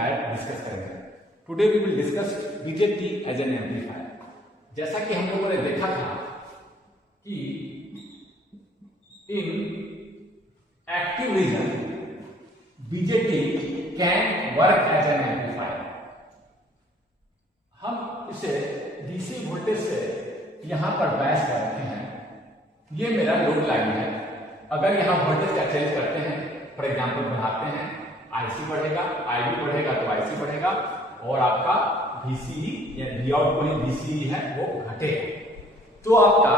Amplifier discuss करेंगे। Today we will discuss BJT as an amplifier. जैसा कि हम लोगों ने देखा था कि in active region BJT can work as an amplifier. हम इसे डीसी वोल्टेज से यहां पर बायस कर रखे हैं। ये मेरा लोड लाइन है। अगर यहां वोल्टेज का चेंज करते हैं, फॉर एग्जांपल बढ़ाते हैं, आईसी बढ़ेगा, आईबी बढ़ेगा तो आईसी बढ़ेगा, और आपका VCE या वी आउट को ही VCE है वो घटेगा। तो आपका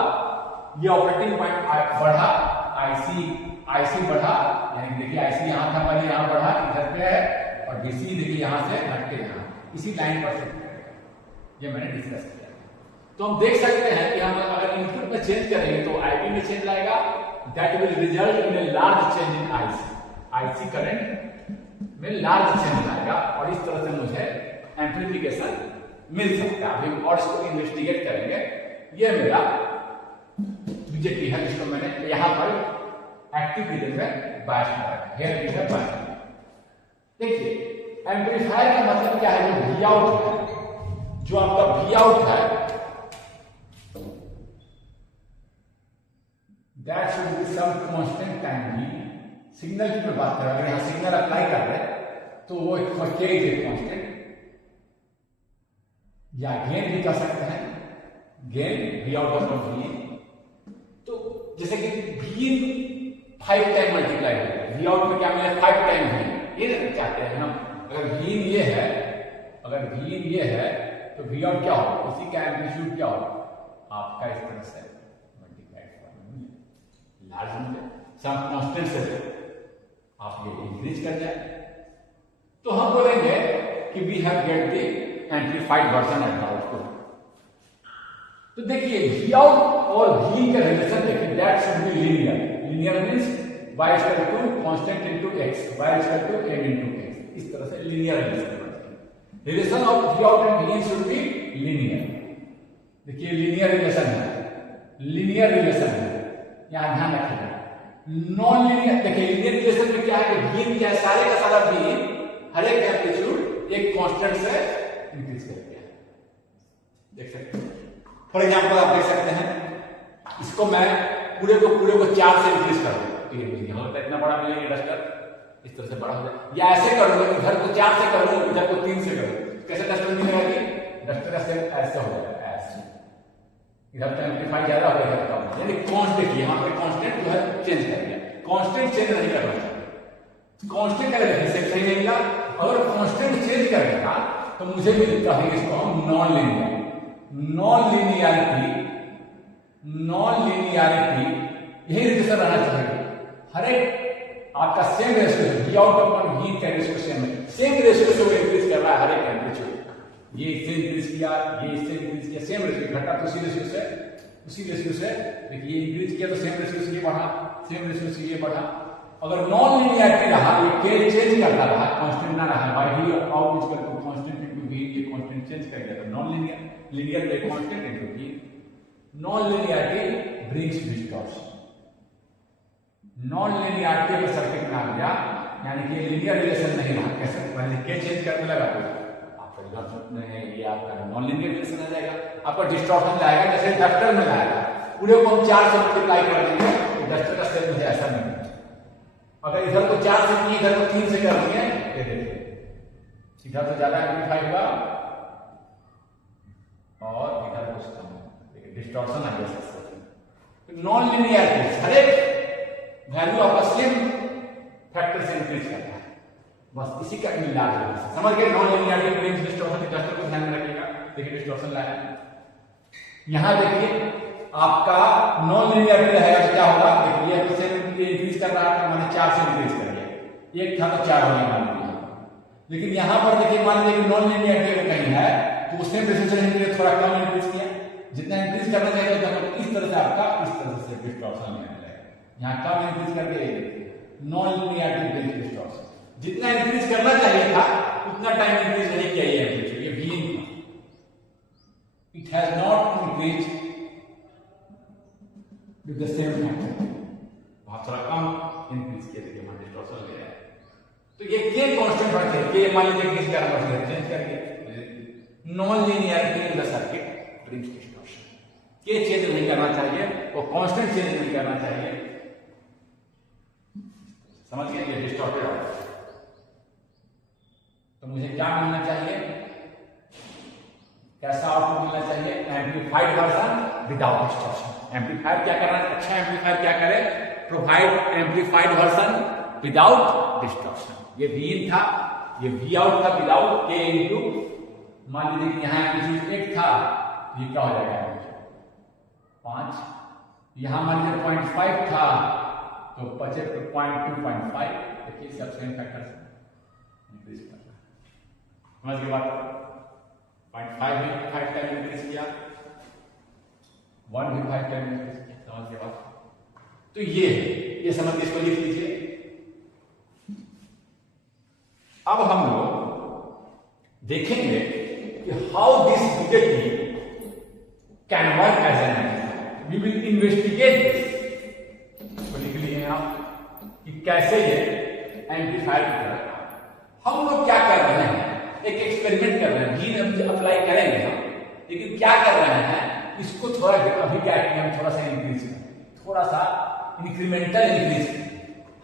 ये ऑपरेटिंग पॉइंट बढ़ा, आईसी बढ़ा, यानी देखिए आईसी यहां था पहले, यहां बढ़ा, इधर पे है, और VCE देखिए यहां से घट के यहां इसी लाइन पर शिफ्ट करेगा। ये मैंने डिस्कस किया। तो हम देख सकते हैं कि हम अगर इनपुट में चेंज करेंगे तो आईबी में चेंज आएगा, that will result in a large change in IC current में लार्ज चेंज आएगा, और इस तरह से मुझे एम्प्लीफिकेशन मिल सकता है। अभी और इसको इन्वेस्टिगेट करेंगे। ये मेरा बीजेटी है जिसको मैंने यहां पर एक्टिव रीजन में बायस किया है। देखिए एम्पलीफायर का मतलब क्या है, जो वी आउट है, जो आपका वी आउट है, that should be some constant time भी। सिग्नल की मैं बात कर रहा हूं, अगर यहां सिग्नल अप्लाई कर रहे हैं तो वो एक कांस्टेंट, या गेन भी कर सकते हैं, gain v out of v. तो जैसे कि वी इन 5 टाइम मल्टीप्लाई हो गया, वी आउट में क्या मिला 5 टाइम वी। ये चाहते हैं हम, अगर वी इन ये है, अगर वी इन ये है तो वी आउट क्या हो, उसी का एम्पलीट्यूड क्या हो आपका इस तरह से लार्ज में सम कांस्टेंट से आप ये इंक्रीज कर जाए, तो हम बोलेंगे कि we have get the amplified version at output. तो देखिए वी आउट और वी का रिलेशन देखिए, that should be linear. Linear means y is equal to constant into x, y is equal to m into x। इस तरह से linear relation बनता है। Relation of v out and v in should be linear. देखिए linear relation है, linear relation है, यहां ध्यान रखिएगा। नॉन लीनियर, देखिए लीनियर रिलेशन में क्या है कि वी इन क्या है, सारे का सारा वी इन हर एक एम्पलीट्यूड एक कांस्टेंट से इंक्रीज कर दिया। देख सकते हैं, फॉर एग्जांपल आप देख सकते हैं, इसको मैं पूरे को 4 से इंक्रीज कर दूं तो ये यहां पर इतना बड़ा मिलेगा डस्टर, इस तरह से बड़ा हो जाए, या ऐसे कर दूं, इधर को 4 से कर दूं, इधर को 3 से कर दूं, कैसे डस्टर मिलेगा कि डस्टर ऐसे हो जाएगा, ऐसे इधर तो एम्पलीफाई ज्यादा हो जाएगा कम, यानी कांस्टेंट, यहां पर कांस्टेंट जो है चेंज कर दिया। कांस्टेंट चेंज नहीं करना चाहिए, कांस्टेंट अगर ऐसे सही नहीं मिला, अगर कांस्टेंट चेंज कर देगा तो मुझे भी कहेंगे इसको हम नॉन लीनियर। नॉन लीनियरिटी यही रिलेशन रहना चाहिए। हर एक आपका सेम रेशियो है, वी आउट अपॉन वी का रेशियो सेम रेशियो से वो इंक्रीज कर रहा है हर एक एम्पलीट्यूड। ये इससे इंक्रीज किया, ये इससे इंक्रीज किया, सेम रेशियो घटा तो उसी रेशियो से देखिए ये इंक्रीज किया तो सेम रेशियो से ये बढ़ा, सेम रेशियो से ये बढ़ा। अगर नॉन लीनियरिटी रहा, ये के चेंज करता रहा, कांस्टेंट ना रहा, y v out is equal to constant into v, ये कांस्टेंट चेंज कर दिया तो नॉन लीनियर पे constant into v। Non linearity brings distortion. Non linearity का सर्किट में आ गया, यानी कि लीनियर रिलेशन नहीं रहा, कैसे पहले के चेंज करने लगा तो आपका ये आपका नॉन लीनियर रिलेशन आ जाएगा, आपका डिस्टॉर्शन लाएगा। जैसे डस्टर में लाएगा, पूरे को हम 4 से मल्टीप्लाई कर देंगे तो डस्टर का सेल मुझे ऐसा नहीं, अगर इधर को 4 से किए, इधर को 3 से कर दिए, ये देखिए इधर तो ज्यादा एम्पलीफाई हुआ और इधर कुछ कम, देखिए डिस्टॉर्शन आ गया। नॉन लीनियरिटी हर एक वैल्यू आपका सेम फैक्टर से इंक्रीज करता है, बस इसी का इलाज है, समझ गए। Non linearity brings distortion, duster को ध्यान में रखिएगा। देखिए डिस्टॉर्शन लाया, यहां देखिए आपका नॉन लीनियरिटी रहेगा तो क्या होगा, देखिए ये सेम इंक्रीज कर रहा था, मैंने 4 से इंक्रीज कर दिया, एक था तो 4 हो गया। लेकिन यहां पर देखिए मान लीजिए नॉन लीनियरिटी अगर कहीं है तो सेम रेशियो से थोड़ा कम इंक्रीज किया, जितना इंक्रीज करना चाहिए उतना इस तरह से आपका इस तरह से डिस्टॉर्शन में आएगा। यहां कम इंक्रीज कर दिया, नॉन लीनियरिटी ब्रिंग्स डिस्टॉर्शन। जितना इंक्रीज करना चाहिए था उतना टाइम इंक्रीज नहीं किया, ये we it has not increase with the same factor, बहुत थोड़ा कम इंक्रीज किया, देखिए डिस्टॉर्शन ले रहा है। तो ये के कांस्टेंट होना चाहिए। के मान लीजिए किसी कारण वजह चेंज करिए, non linearity in the circuit brings distortion. के चेंज नहीं करना चाहिए, वो कांस्टेंट चेंज नहीं करना चाहिए, समझ गए, ये डिस्टॉर्टेड हो। तो मुझे क्या मिलना चाहिए, कैसा आउटपुट मिलना चाहिए, amplified version without distortion. Amplifier क्या करना, अच्छा एम्पलीफायर क्या करे, provide amplified version without distortion. ये वी इन था, ये वी आउट था विदाउट के इनटू, मान लीजिए कि यहां एम्पलीट्यूड 1 था, ये क्या हो जाएगा 5, यहां मान लीजिए 0.5 था तो बचे 0.2.5। देखिए सब्सटेंस फैक्टर से इंक्रीज करना है, समझ के बाद 0.5 भी 5 टाइम इंक्रीज किया, 1 भी 5 टाइम इंक्रीज किया, समझ के बाद। तो ये समझ के इसको लिख लीजिए। अब हम लोग देखेंगे कि how this BJT can work as an amplifier. We will investigate this, इसको लिख लिए आप कि कैसे ये एम्पलीफायर की तरह। हम लोग क्या कर रहे हैं, एक एक्सपेरिमेंट कर रहे हैं, जी अप्लाई करेंगे हम, लेकिन क्या कर रहे हैं, इसको थोड़ा अभी क्या किया, हम थोड़ा सा इंक्रीज करें, थोड़ा सा इंक्रीमेंटल इंक्रीज।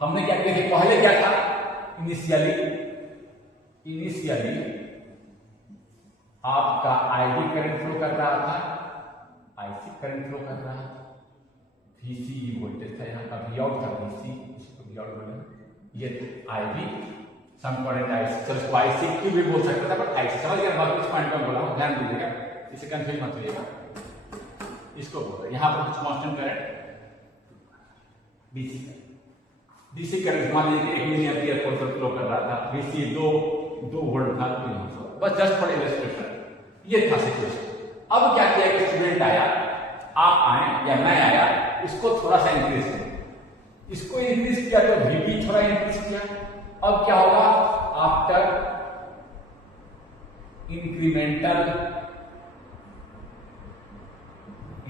हमने क्या किया, पहले क्या था, इनिशियली आपका आईडी करंट फ्लो कर रहा था, आईसी करंट फ्लो कर रहा था, VC वोल्टेज था, यहाँ का V आउट था, VC, इसको V आउट बोले, ये आईवी सम करंट आईसी, चलो इसको आईसी क्यों भी बोल सकता था, बट आईसी समझ गया, बात कुछ पॉइंट में बोला हूँ, ध्यान दीजिएगा, इसे कंफ्यूज मत होइएगा। इसको बोलो, यहाँ पर कुछ कांस्टेंट करंट डीसी करंट मान लीजिए 1 मिली एम्पीयर पर फ्लो कर रहा था, VC 2 वोल्ट था, बस जस्ट फॉर इलस्ट्रेशन ये था सिचुएशन। अब क्या किया, एक स्टूडेंट आया, आप आए या मैं आया, इसको थोड़ा सा इंक्रीज किया, इसको इंक्रीज किया तो VP थोड़ा इंक्रीज किया। अब क्या होगा, after incremental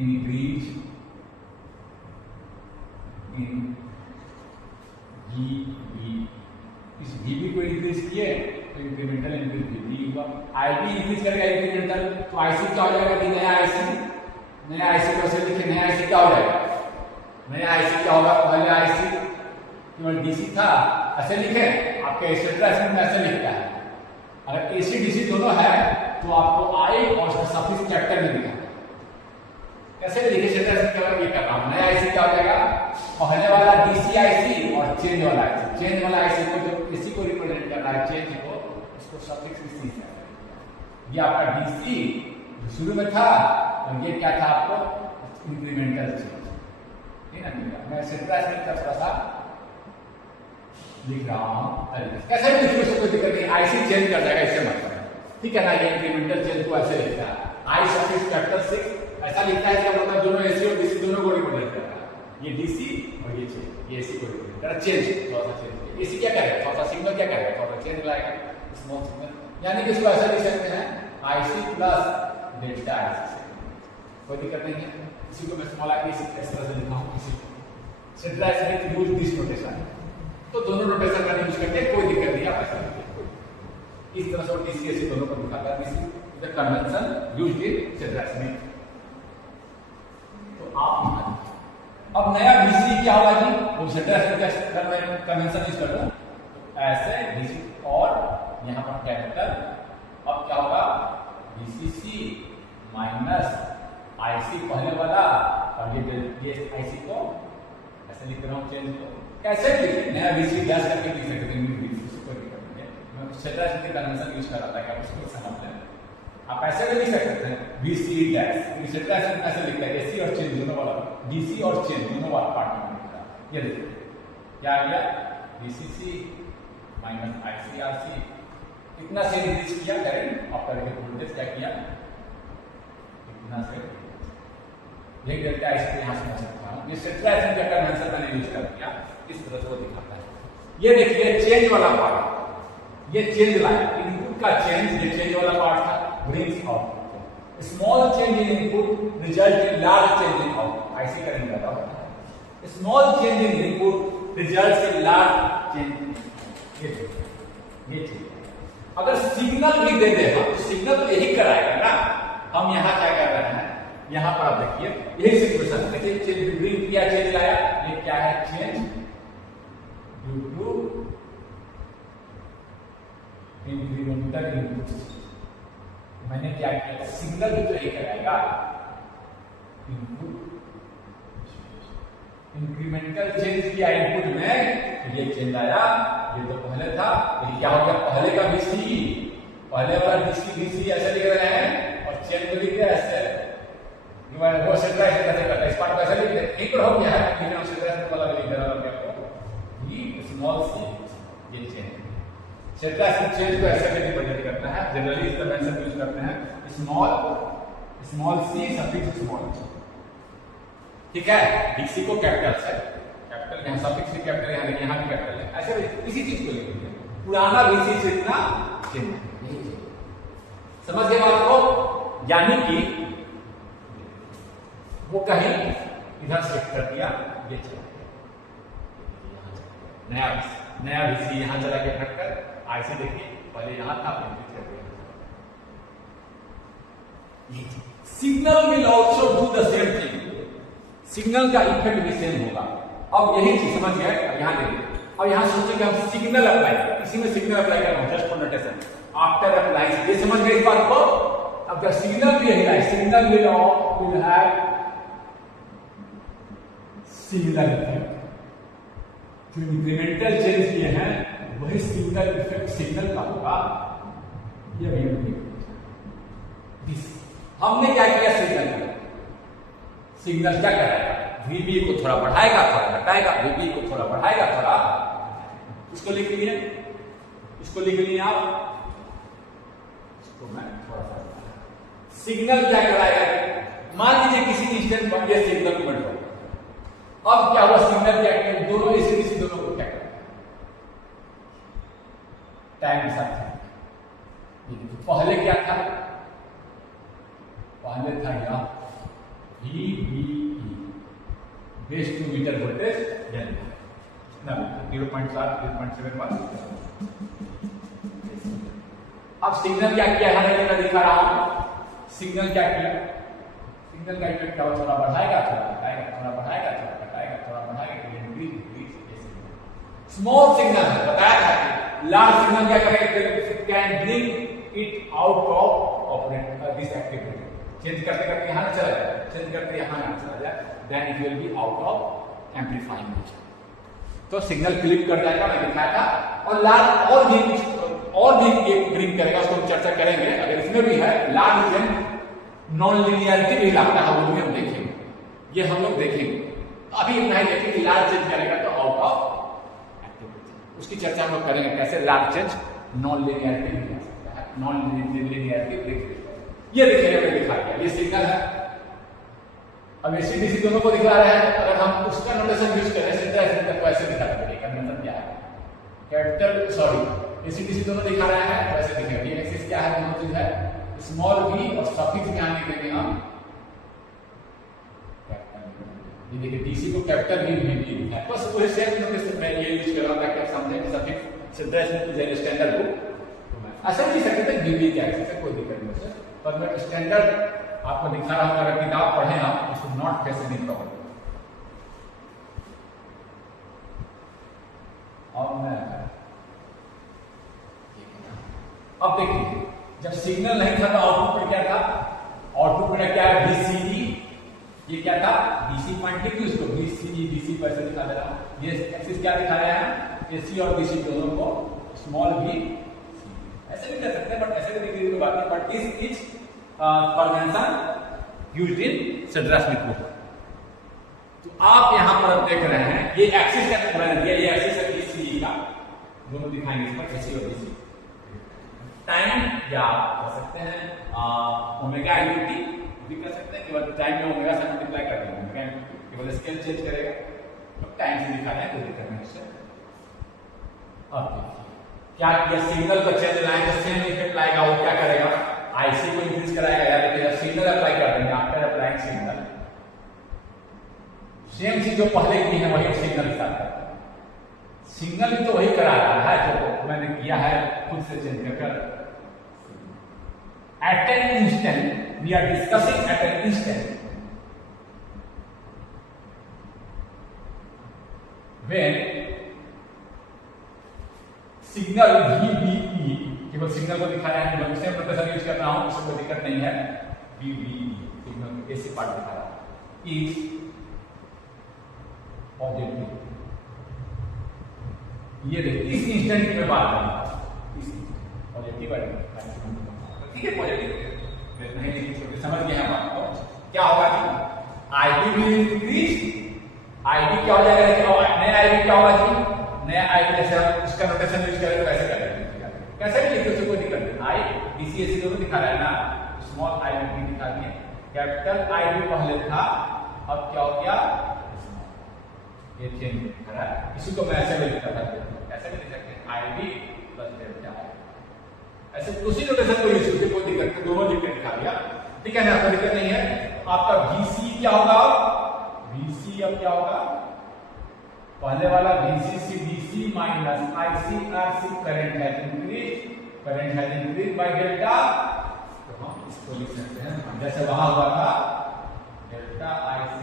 increase in VB, इस VB को इंक्रीज किए तो इंक्रीमेंटल इंक्रीज VB हुआ। IB इंक्रीज करेगा इंक्रीमेंटल, तो IC क्या हो जाएगा, नया IC को ऐसे लिखे, नया IC क्या हो जाएगा, नया IC क्या होगा, पहले IC केवल DC था, ऐसे लिखे, आपके एक्सेट्रा में ऐसे लिखता है। अगर AC DC दोनों है तो आपको I और उसका सफिक्स चैप्टर में लिखा, कैसे लिखे, सेंटेंस क्या ये कर रहा हूं, नया IC क्या हो जाएगा, पहले वाला DC IC और चेंज वाला IC, चेंज वाला IC को जो AC को रिप्रेजेंट कर रहा है, चेंज को, इसको सफिक्स DC से, ये आपका DC जो शुरू में था, और ये क्या था आपको इंक्रीमेंटल चेंज, ठीक है ना। मैं सेंटेंस में थोड़ा सा लिख रहा हूं, कैसे भी लिखिए, कोई दिक्कत नहीं, IC चेंज कर जाएगा, इससे मतलब, ठीक है ना। ये इंक्रीमेंटल चेंज को ऐसे लिखता है, I सफिक्स फैक्टर 6 ऐसा लिखता है, इसका मतलब दोनों AC और DC दोनों को रिप्रेजेंट करता है, ये DC और ये चेंज, ये AC को रिप्रेजेंट कर रहा है, चेंज थोड़ा सा चेंज, AC क्या करेगा, थोड़ा सा सिग्नल क्या करेगा, थोड़ा सा चेंज लाएगा, स्मॉल सिग्नल, यानी कि इसको ऐसा लिख सकते हैं IC प्लस डेल्टा IC, कोई दिक्कत नहीं है। इसी को मैं स्मॉल IC इस तरह से लिखा हूं, इसी सेंट्रलाइज में यूज दिस नोटेशन, तो दोनों नोटेशन का यूज करके कोई दिक्कत नहीं, आप ऐसा लिखिए इस तरह से, और DC AC दोनों को दिखाता है, DC the convention used in centralize में। तो आप अब नया VC क्या होगा जी, वो सेंट्रलाइज में कन्वेंशन यूज कर लो, ऐसे VC और यहां पर कैपिटल, अब क्या होगा, VCC माइनस IC पहले वाला, और ये IC को ऐसे लिख रहा हूं, चेंज को कैसे लिखे, नया VC गैस करके लिख सकते हैं, मैं सेंट्रलाइज में कन्वेंशन यूज कर रहा था, क्या उसको समझ लें, आप ऐसे भी लिख सकते हैं VC डैश, सेंट्रलाइज में ऐसे लिखता है, AC और चेंज दोनों वाला, DC और चेंज दोनों वाला पार्ट में लिखता है, ये देखिए क्या आ गया, VCC माइनस ICRC, इतना से इंक्रीज किया करंट, और करंट वोल्टेज क्या किया, इतना से, ये डेल्टा IC यहां से सकता हूं, ये सेंट्रलाइज में कन्वेंशन मैंने यूज कर दिया, इस तरह से वो दिखाता है। ये देखिए चेंज वाला पार्ट, ये चेंज लाइन, इनपुट का चेंज, ये चेंज वाला पार्ट था, brings output, small change in input result in large change in output, IC current ज्यादा होता है, small change in input result in large change, ये ये चीज अगर सिग्नल भी दे दे हम तो सिग्नल तो यही कराएगा ना। हम यहाँ क्या कर रहे हैं, यहाँ पर आप देखिए यही सिचुएशन, देखिए चेंज ग्रीन किया, चेंज लाया, ये क्या है, change due to incremental input. मैंने क्या किया, सिग्नल भी तो यही कराएगा, इनपुट इंक्रीमेंटल चेंज किया इनपुट में, तो ये चेंज आया, ये तो पहले था, ये क्या हो गया, पहले का VC, पहले वाला VC ऐसे लिख रहे हैं और चेंज को लिख दिया ऐसे, वो सेंटर ऐसे कैसे करता है, इस पार्ट को ऐसे लिख दे, एक पर हो गया है, फिर हम सेंटर वाला लिख दे रहा हूं आपको, ये स्मॉल सी, ये चेंज सेंटर से चेंज को ऐसे रिप्रेजेंट करता है, जनरली इस तरह से यूज करते हैं, स्मॉल सी सफिक्स स्मॉल, ठीक है। डीसी को कैपिटल से, कैपिटल यहाँ सफिक्स भी कैपिटल, यहाँ देखिए यहाँ भी कैपिटल है, ऐसे इसी चीज को लिखेंगे, पुराना डीसी से इतना चेंज, समझ गए बात को, यानी कि वो कहीं इधर शिफ्ट कर दिया, ये चला गया, नया डीसी यहाँ चला गया हटकर, ऐसे देखिए पहले यहाँ था, फिर कर दिया। Signal will also do the same thing, signal का इफेक्ट भी सेम होगा। अब यही चीज समझ गए, अब यहाँ देखिए, अब यहाँ सोचेंगे हम सिग्नल अप्लाई, इसी में सिग्नल अप्लाई कर रहा हूं, just for notation, after apply, ये समझ गए इस बात को। अब सिग्नल भी यही है, signal will have signal effect, जो इंक्रीमेंटल चेंज किए हैं वही सिग्नल इफेक्ट सिग्नल का होगा, ये भी हमने क्या किया, सिग्नल क्या करेगा, VB को थोड़ा बढ़ाएगा, थोड़ा घटाएगा, VB को थोड़ा बढ़ाएगा, थोड़ा, इसको लिख लिए, इसको लिख लिए आप, इसको मैं थोड़ा सा, सिग्नल क्या कराएगा, मान लीजिए किसी इंस्टेंट पर ये सिग्नल बढ़ रहा है, अब क्या हुआ, सिग्नल क्या किया, दोनों एसी दोनों को क्या करेगा, टाइम साथ, पहले क्या था, पहले था यहाँ VBE base to emitter voltage, 0.7 0.71। अब सिग्नल क्या किया है, मैं दिखा रहा हूं, सिग्नल क्या किया, सिग्नल का इफेक्ट क्या हो, थोड़ा बढ़ाएगा, थोड़ा घटाएगा, थोड़ा बढ़ाएगा, थोड़ा घटाएगा, थोड़ा बढ़ाएगा, स्मॉल सिग्नल है, बताया था कि लार्ज सिग्नल क्या करेगा, can bring it out of operate this activity, change करते करते यहाँ चला जाए, चेंज करते यहाँ चला जाए, then it will be out of amplifying region, तो सिग्नल क्लिप कर जाएगा, मैं दिखाया था। और लार्ज और भी ये ब्रिंग करेगा, उसको हम चर्चा करेंगे, अगर इसमें भी है लार्ज रीजन नॉन लिनियरिटी भी लगता है, वो भी हम देखेंगे, ये हम लोग देखेंगे, अभी इतना ही देखेंगे कि लार्ज चेंज करेगा तो आउट ऑफ एक्टिविटी, उसकी चर्चा हम लोग करेंगे, कैसे लार्ज चेंज नॉन लिनियरिटी भी कर सकता है, नॉन लिनियरिटी ब्रिंग, ये देखिए हमने दिखा दिया, ये सिग्नल है, अब एसी डीसी दोनों को दिखा रहे हैं, अगर हम उसका नोटेशन यूज करें, सेंटर को ऐसे दिखा देंगे, कन्वेंशन क्या है, कैपिटल सॉरी एसी डीसी दोनों दिखा रहे हैं, वैसे दिखेगा, ये एक्सिस क्या है, दोनों चीज है, स्मॉल v और सफिक्स में आने के लिए हम ये देखिए डीसी को कैपिटल V है, बस वही सेम नोटेशन मैं ये यूज कर रहा हूं ताकि आप समझें कि suffix centre is standard book, ऐसा भी सकते हैं VB क्या है, कोई दिक्कत नहीं है, पर मैं स्टैंडर्ड आपको दिखा रहा हूं, अगर किताब पढ़े आप, you should not face any problem. अब देखिए, जब सिग्नल नहीं था तो आउटपुट में क्या था, आउटपुट में क्या है, VCE, ये क्या था, DC पॉइंट की, उसको VCE DC पर ऐसे दिखा दे रहा हूं, ये एक्सिस क्या दिखा रहा है, AC और DC दोनों को स्मॉल v, ऐसे भी कर सकते हैं, बट ऐसे भी देखिए कोई बात नहीं, but this is convention used in central Smith book. तो आप यहां पर देख रहे हैं, ये एक्सिस का मैंने दिया, ये एक्सिस है VCE का, दोनों दिखाएंगे इस पर, AC और DC, टाइम या आप कर सकते हैं ओमेगा इनटू टी भी कर सकते हैं, केवल टाइम में ओमेगा से मल्टीप्लाई कर देंगे, ओमेगा केवल स्केल चेंज करेगा, तो टाइम से दिखा रहे हैं, कोई दिक्कत नहीं इससे। अब देखिए क्या किया, सिग्नल को चेंज लाएंगे, सेम इफेक्ट लाएगा, वो क्या करेगा, आईसी को इंक्रीज कराएगा, या देखिए सिग्नल अप्लाई कर देंगे, आफ्टर अप्लाइंग सिग्नल सेम चीज जो पहले की है वही सिग्नल के साथ करता है, सिग्नल भी तो वही करा रहा है जो मैंने किया है खुद से चेंज कर। At an instant we are discussing at an instant when signal VBE, केवल सिग्नल को दिखा रहा है, सेम नोटेशन यूज कर रहा हूं, इसमें कोई दिक्कत नहीं है। VBE सिग्नल को ऐसे पार्ट दिखा रहा है इज पॉजिटिव। ये देखिए इस इंस्टेंट की मैं बात कर रहा हूं, इस पॉजिटिव है, ठीक है पॉजिटिव नहीं लिखी, समझ गए हैं बात को। क्या होगा कि आईडी भी इंक्रीज, आईडी क्या हो जाएगा, नया आईडी क्या होगा जी, नया आईडी जैसे हम इसका नोटेशन यूज करें तो कैसे करेंगे, कैसे भी लिखो, कोई दिक्कत नहीं। आई DCSC दोनों दिखा रहा है ना, स्मॉल आई भी दिखा दिए, कैपिटल आई भी पहले था, अब क्या हो गया, ये चेंज दिखा रहा है। इसी को मैं ऐसे भी लिखता था, ऐसे भी लिख सकते हैं आईडी प्लस डेल्टा, ऐसे उसी नोटेशन को यूज करके कोई दिक्कत नहीं, दोनों लिख के दिखा दिया, ठीक है ना, कोई दिक्कत नहीं है। आपका VC क्या होगा, VC अब क्या होगा, पहले वाला VCC DC minus ICRC current है इंक्रीज बाय डेल्टा, तो हम इसको लिख सकते हैं जैसे वहां हुआ था डेल्टा IC,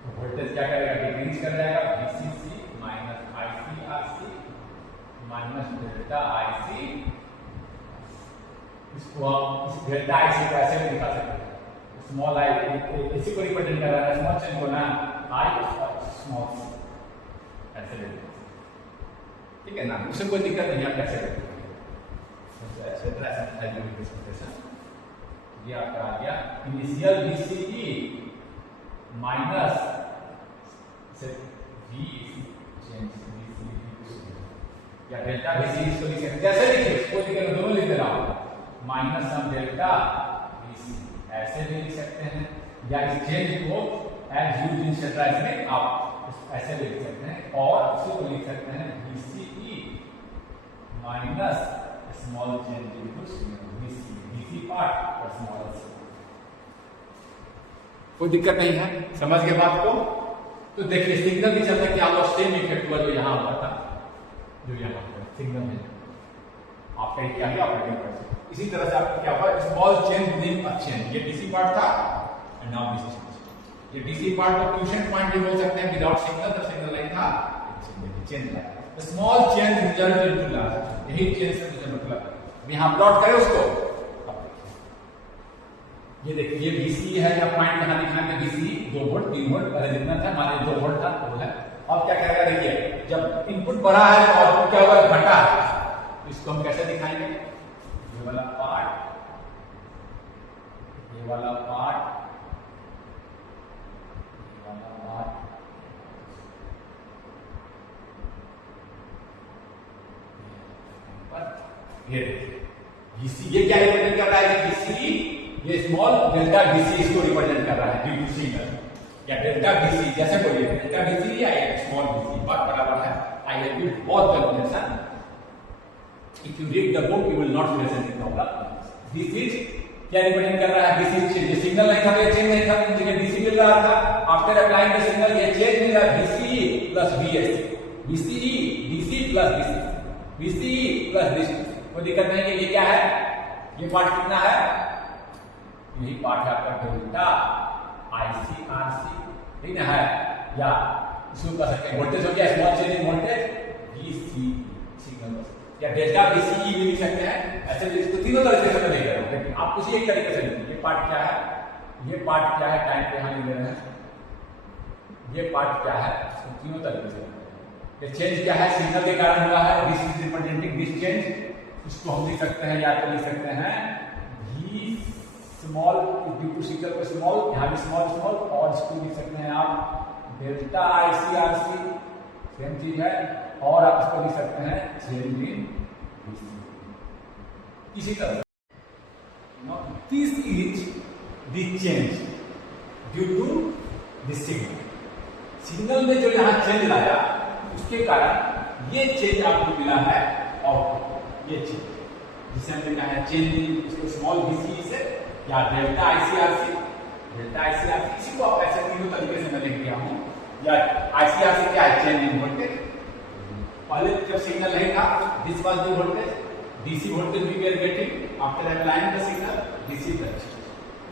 तो वोल्टेज क्या करेगा, डिक्रीज कर जाएगा, VCC minus ICRC minus delta IC। इसको हम इस डेल्टा IC को ऐसे भी दिखा सकते हैं, स्मॉल आई इसी को रिप्रेजेंट कर रहा है, स्मॉल चेन को ना आई स्मॉल ऐसे ले, ठीक है ना, उससे कोई दिक्कत नहीं, आप कैसे ये आपका आ गया इनिशियल VCE माइनस से V चेंज या डेल्टा VCE, इसको लिख सकते जैसे लिखिए, कोई दिक्कत नहीं, दोनों लिख दे रहा हूं, माइनस सम डेल्टा ऐसे भी लिख सकते हैं, या इस चेंज को एज यूज्ड इन सेंट्रलाइज में आप ऐसे भी लिख सकते हैं, और इसी को लिख सकते हैं VCE minus small change into VC part और स्मॉल सी, कोई दिक्कत नहीं है, समझ गए बात को। तो देखिए सिग्नल भी चलता क्या हुआ, सेम इफेक्ट हुआ जो यहाँ हुआ था, जो यहाँ सिग्नल में आपका क्या है ऑपरेटिंग पॉइंट, इसी तरह से आपको क्या हुआ, small change within a chain, ये DC पार्ट था एंड नाउ दिस चेंज, ये DC पार्ट को क्वेश्चन पॉइंट भी बोल सकते हैं, विदाउट सिग्नल, जब सिग्नल नहीं था चेंज था, small change result into large, यही चेंज से मुझे मतलब, अब यहां प्लॉट करें उसको, ये देखिए ये VCE है, या पॉइंट यहां दिखाएंगे VCE 2 वोल्ट 3 वोल्ट पहले जितना था, मान लीजिए 2 वोल्ट था, वो है, अब क्या करेगा, देखिए जब इनपुट बढ़ा है तो आउटपुट क्या होगा, घटा है, तो इसको हम कैसे दिखाएंगे, ये वाला पार्ट, ये वाला पार्ट, ये वाला पार्ट, ये VC, ये क्या रिप्रेजेंट कर रहा है, VCE, ये स्मॉल डेल्टा VC इसको रिप्रेजेंट कर रहा है ड्यू टू सिग्नल, या डेल्टा VC जैसे बोलिए, डेल्टा VC या स्मॉल VC बात बराबर है। I have given both convention, if you read the book you will not face any problem. This is क्या रिप्रेजेंट कर रहा है, दिस इज ये सिग्नल नहीं था, ये चेंज नहीं था, मुझे DC मिल रहा था, आफ्टर अप्लाइंग द सिग्नल ये चेंज मिल रहा है, VCE plus VSC, VCE DC plus VCE plus DC, कोई दिक्कत नहीं है। ये क्या है, ये पार्ट कितना है, यही पार्ट है आपका डेल्टा ICRC, ठीक ना है, या इसको कह सकते हैं वोल्टेज हो गया, स्मॉल चेंज इन वोल्टेज VCE सिग्नल, या डेल्टा VCE भी लिख सकते हैं, ऐसे इसको तीनों तरीके से मैं लिख रहा हूं, लेकिन आप उसी एक तरीके से लिखिए। ये पार्ट क्या है, ये पार्ट क्या है, टाइम पे यहां लिख रहे हैं, ये पार्ट क्या है, इसको तीनों तरीके से। ये चेंज क्या है, सिग्नल के कारण हुआ है, this is representing this change, इसको हम लिख सकते हैं, या तो लिख सकते हैं V small due to signal को स्मॉल, यहाँ भी स्मॉल स्मॉल, और इसको लिख सकते हैं आप डेल्टा ICRC, सेम चीज है, और आप इसको लिख सकते हैं चेंज इन इसी तरह। This is the change due to this signal, signal में जो यहाँ चेंज लाया उसके कारण ये चेंज आपको मिला है, और ये चेंज जिसे हमने कहा है चेंज इन, इसको स्मॉल VCE से या डेल्टा ICRC, डेल्टा आईसीआरसी, इसी को आप ऐसे तीनों तरीके से मैं लिख दिया हूं। या आईसीआरसी क्या है, चेंज इन वोल्टेज। पहले जब सिग्नल नहीं था, this was the voltage, DC voltage we are getting after applying the signal, DC touch.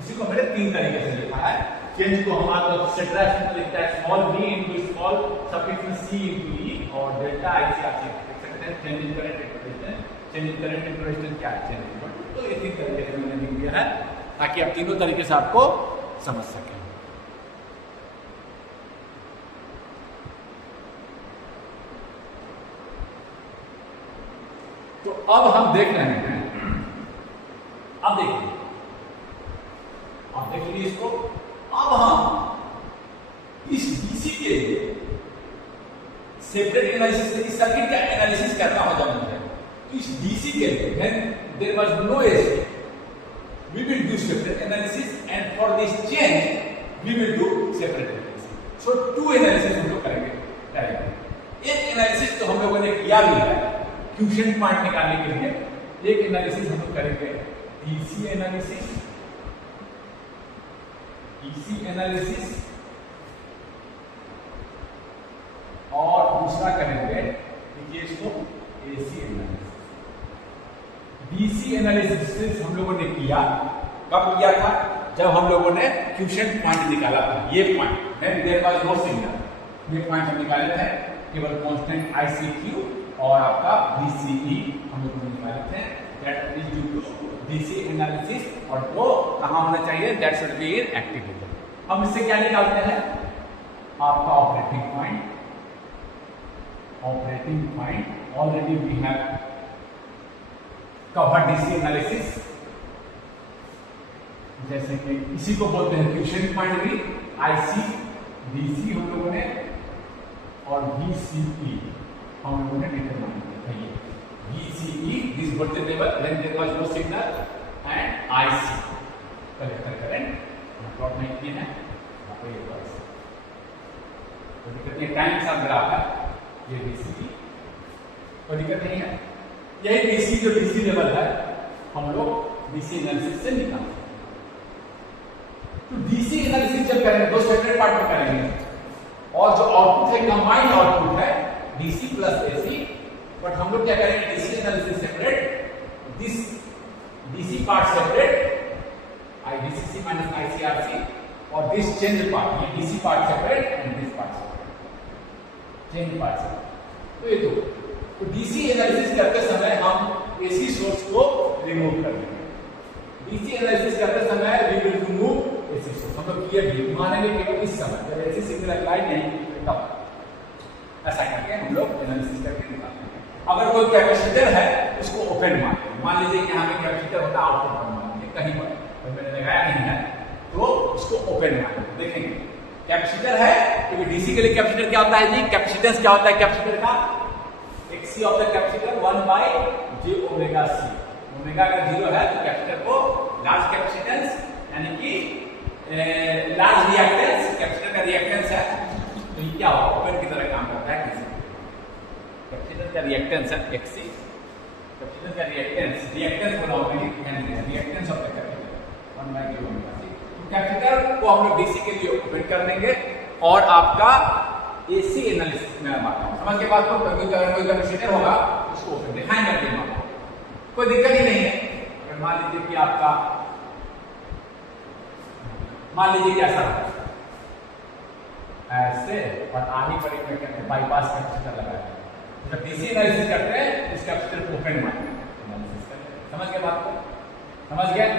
इसी को मैंने तीन तरीके से लिखा है। चेंज को हमारा सब्ट्रैक्शन में लिखता है small v into small suffix में c इनटू e, और डेल्टा आईसीआरसी लिख सकते हैं change in current into resistance. Change in current into resistance क्या है, चेंज इन वोल्टेज। तो इसी तरीके से मैंने लिख दिया है ताकि आप तीनों तरीके से आपको समझ सकें। तो अब हम देख रहे हैं, अब देखिए, अब देख लीजिए इसको। अब हम इस डीसी के सेपरेट एनालिसिस, इस सर्किट का एनालिसिस करना हो जब मुझे, तो इस डीसी के लिए when there was no AC we will do separate analysis, and for this change we will do separate analysis. So two analysis हम लोग करेंगे। एक एनालिसिस तो हम लोगों ने किया भी है क्वेश्चन पॉइंट निकालने के लिए। एक एनालिसिस हम लोग करेंगे डीसी एनालिसिस, डीसी एनालिसिस, और दूसरा करेंगे देखिए इसको एसी एनालिसिस। डीसी एनालिसिस हम लोगों ने किया, कब किया था, जब हम लोगों ने क्वेश्चन पॉइंट निकाला था। ये point when there was no signal, ये पॉइंट हम निकाले थे, केवल कांस्टेंट आईसीक्यू और आपका VCE हम लोगों ने निकाले थे। That is due to DC analysis, और वो कहां होना चाहिए, that should be in active region. हम इससे क्या निकालते हैं, आपका operating point. Operating point already we have cover DC analysis, जैसे कि इसी को बोलते हैं क्वेश्चन पॉइंट भी। आईसी, डीसी हम लोगों ने, और VCE हम लोगों ने डिटरमाइन किया है। VCE this voltage level when there was no signal, and IC collector current plot नहीं किए हैं यहाँ पे। ये बस कोई दिक्कत नहीं, टाइम सा ग्राफ है ये VCE, कोई दिक्कत नहीं है। यही डीसी जो डीसी लेवल है हम लोग डीसी एनालिसिस से निकालते हैं। तो डीसी एनालिसिस जब करेंगे दो सेपरेट पार्ट में करेंगे, और जो आउटपुट है कंबाइंड आउटपुट है डीसी प्लस एसी। बट हम लोग क्या करेंगे, DC analysis separate, this DC part separate, IDCC minus ICRC, और दिस चेंज पार्ट, ये DC part separate and this part separate, change part separate. तो ये दो। तो डीसी एनालिसिस करते समय हम एसी सोर्स को रिमूव कर देंगे। डीसी एनालिसिस करते समय we will remove AC source. हम लोग ये भी मानेंगे केवल इस समय जब एसी सिग्नल अप्लाई नहीं तब ऐसा करके हम लोग एनालिसिस करके निकालते हैं। अगर कोई कैपेसिटर है उसको ओपन मानेंगे, मान लीजिए कि यहाँ पे कैपेसिटर होता है आउटपुट पर मानेंगे कहीं पर, तो मैंने लगाया नहीं है तो उसको ओपन मानेंगे। देखेंगे कैपेसिटर है, क्योंकि डीसी के लिए कैपेसिटर क्या होता है जी, कैपेसिटेंस क्या होता है कैपेसिटर का, XC of the capacitor 1/j omega C। Omega का 0 है तो कैपेसिटर को लार्ज कैपेसिटेंस यानी कि लार्ज रिएक्टेंस, कैपेसिटर का रिएक्टेंस है तो ये क्या होगा, ओपन की तरह काम करता है। कैपेसिटर का रिएक्टेंस है XC, कैपेसिटर का रिएक्टेंस बनाओगे reactance of the capacitor 1/j omega C। तो कैपेसिटर को हम लोग डीसी के लिए ओपन कर देंगे, और आपका एसी एनालिसिस में आता हूं, समझ के बाद को कोई कैपेसिटर होगा उसको ओपन दिखाएंगे अपने आपको, कोई दिक्कत ही नहीं है। अगर मान लीजिए कि आपका, मान लीजिए कि ऐसा ऐसे और आगे पर एक करते बाईपास कैपेसिटर लगाया, जब डीसी एनालिसिस करते हैं इस कैपेसिटर को ओपन मारते एनालिसिस करते हैं। समझ के बात को, समझ गए,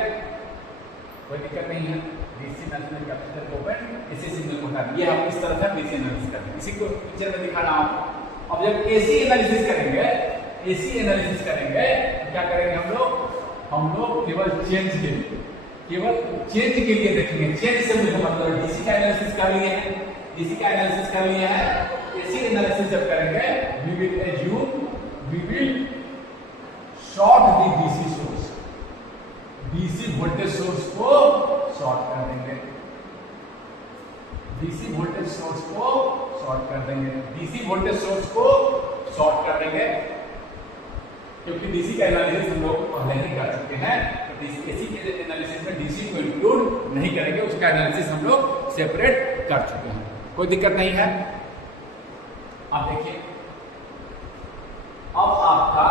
कोई दिक्कत नहीं है। डीसी एनालिसिस कैपेसिटर को ओपन, एसी सिग्नल को हटा, ये हम इस तरह से डीसी एनालिसिस करते हैं। इसी को पिक्चर में दिखा रहा हूं। अब जब एसी एनालिसिस करेंगे, एसी एनालिसिस करेंगे तो क्या करेंगे हम लोग केवल चेंज के लिए, केवल चेंज के लिए देखेंगे। चेंज से मुझे मतलब डीसी का एनालिसिस कर लिए हैं, डीसी का एनालिसिस कर लिए हैं। एसी एनालिसिस जब करेंगे we will assume, we will short the DC source, DC voltage source को शॉर्ट कर देंगे, डीसी वोल्टेज सोर्स को शॉर्ट कर देंगे, डीसी वोल्टेज सोर्स को शॉर्ट कर देंगे। क्योंकि डीसी का एनालिसिस हम लोग पहले ही कर चुके हैं, तो एसी के एनालिसिस में डीसी को इंक्लूड नहीं करेंगे, उसका एनालिसिस हम लोग सेपरेट कर चुके हैं, कोई दिक्कत नहीं है। आप देखिए अब आपका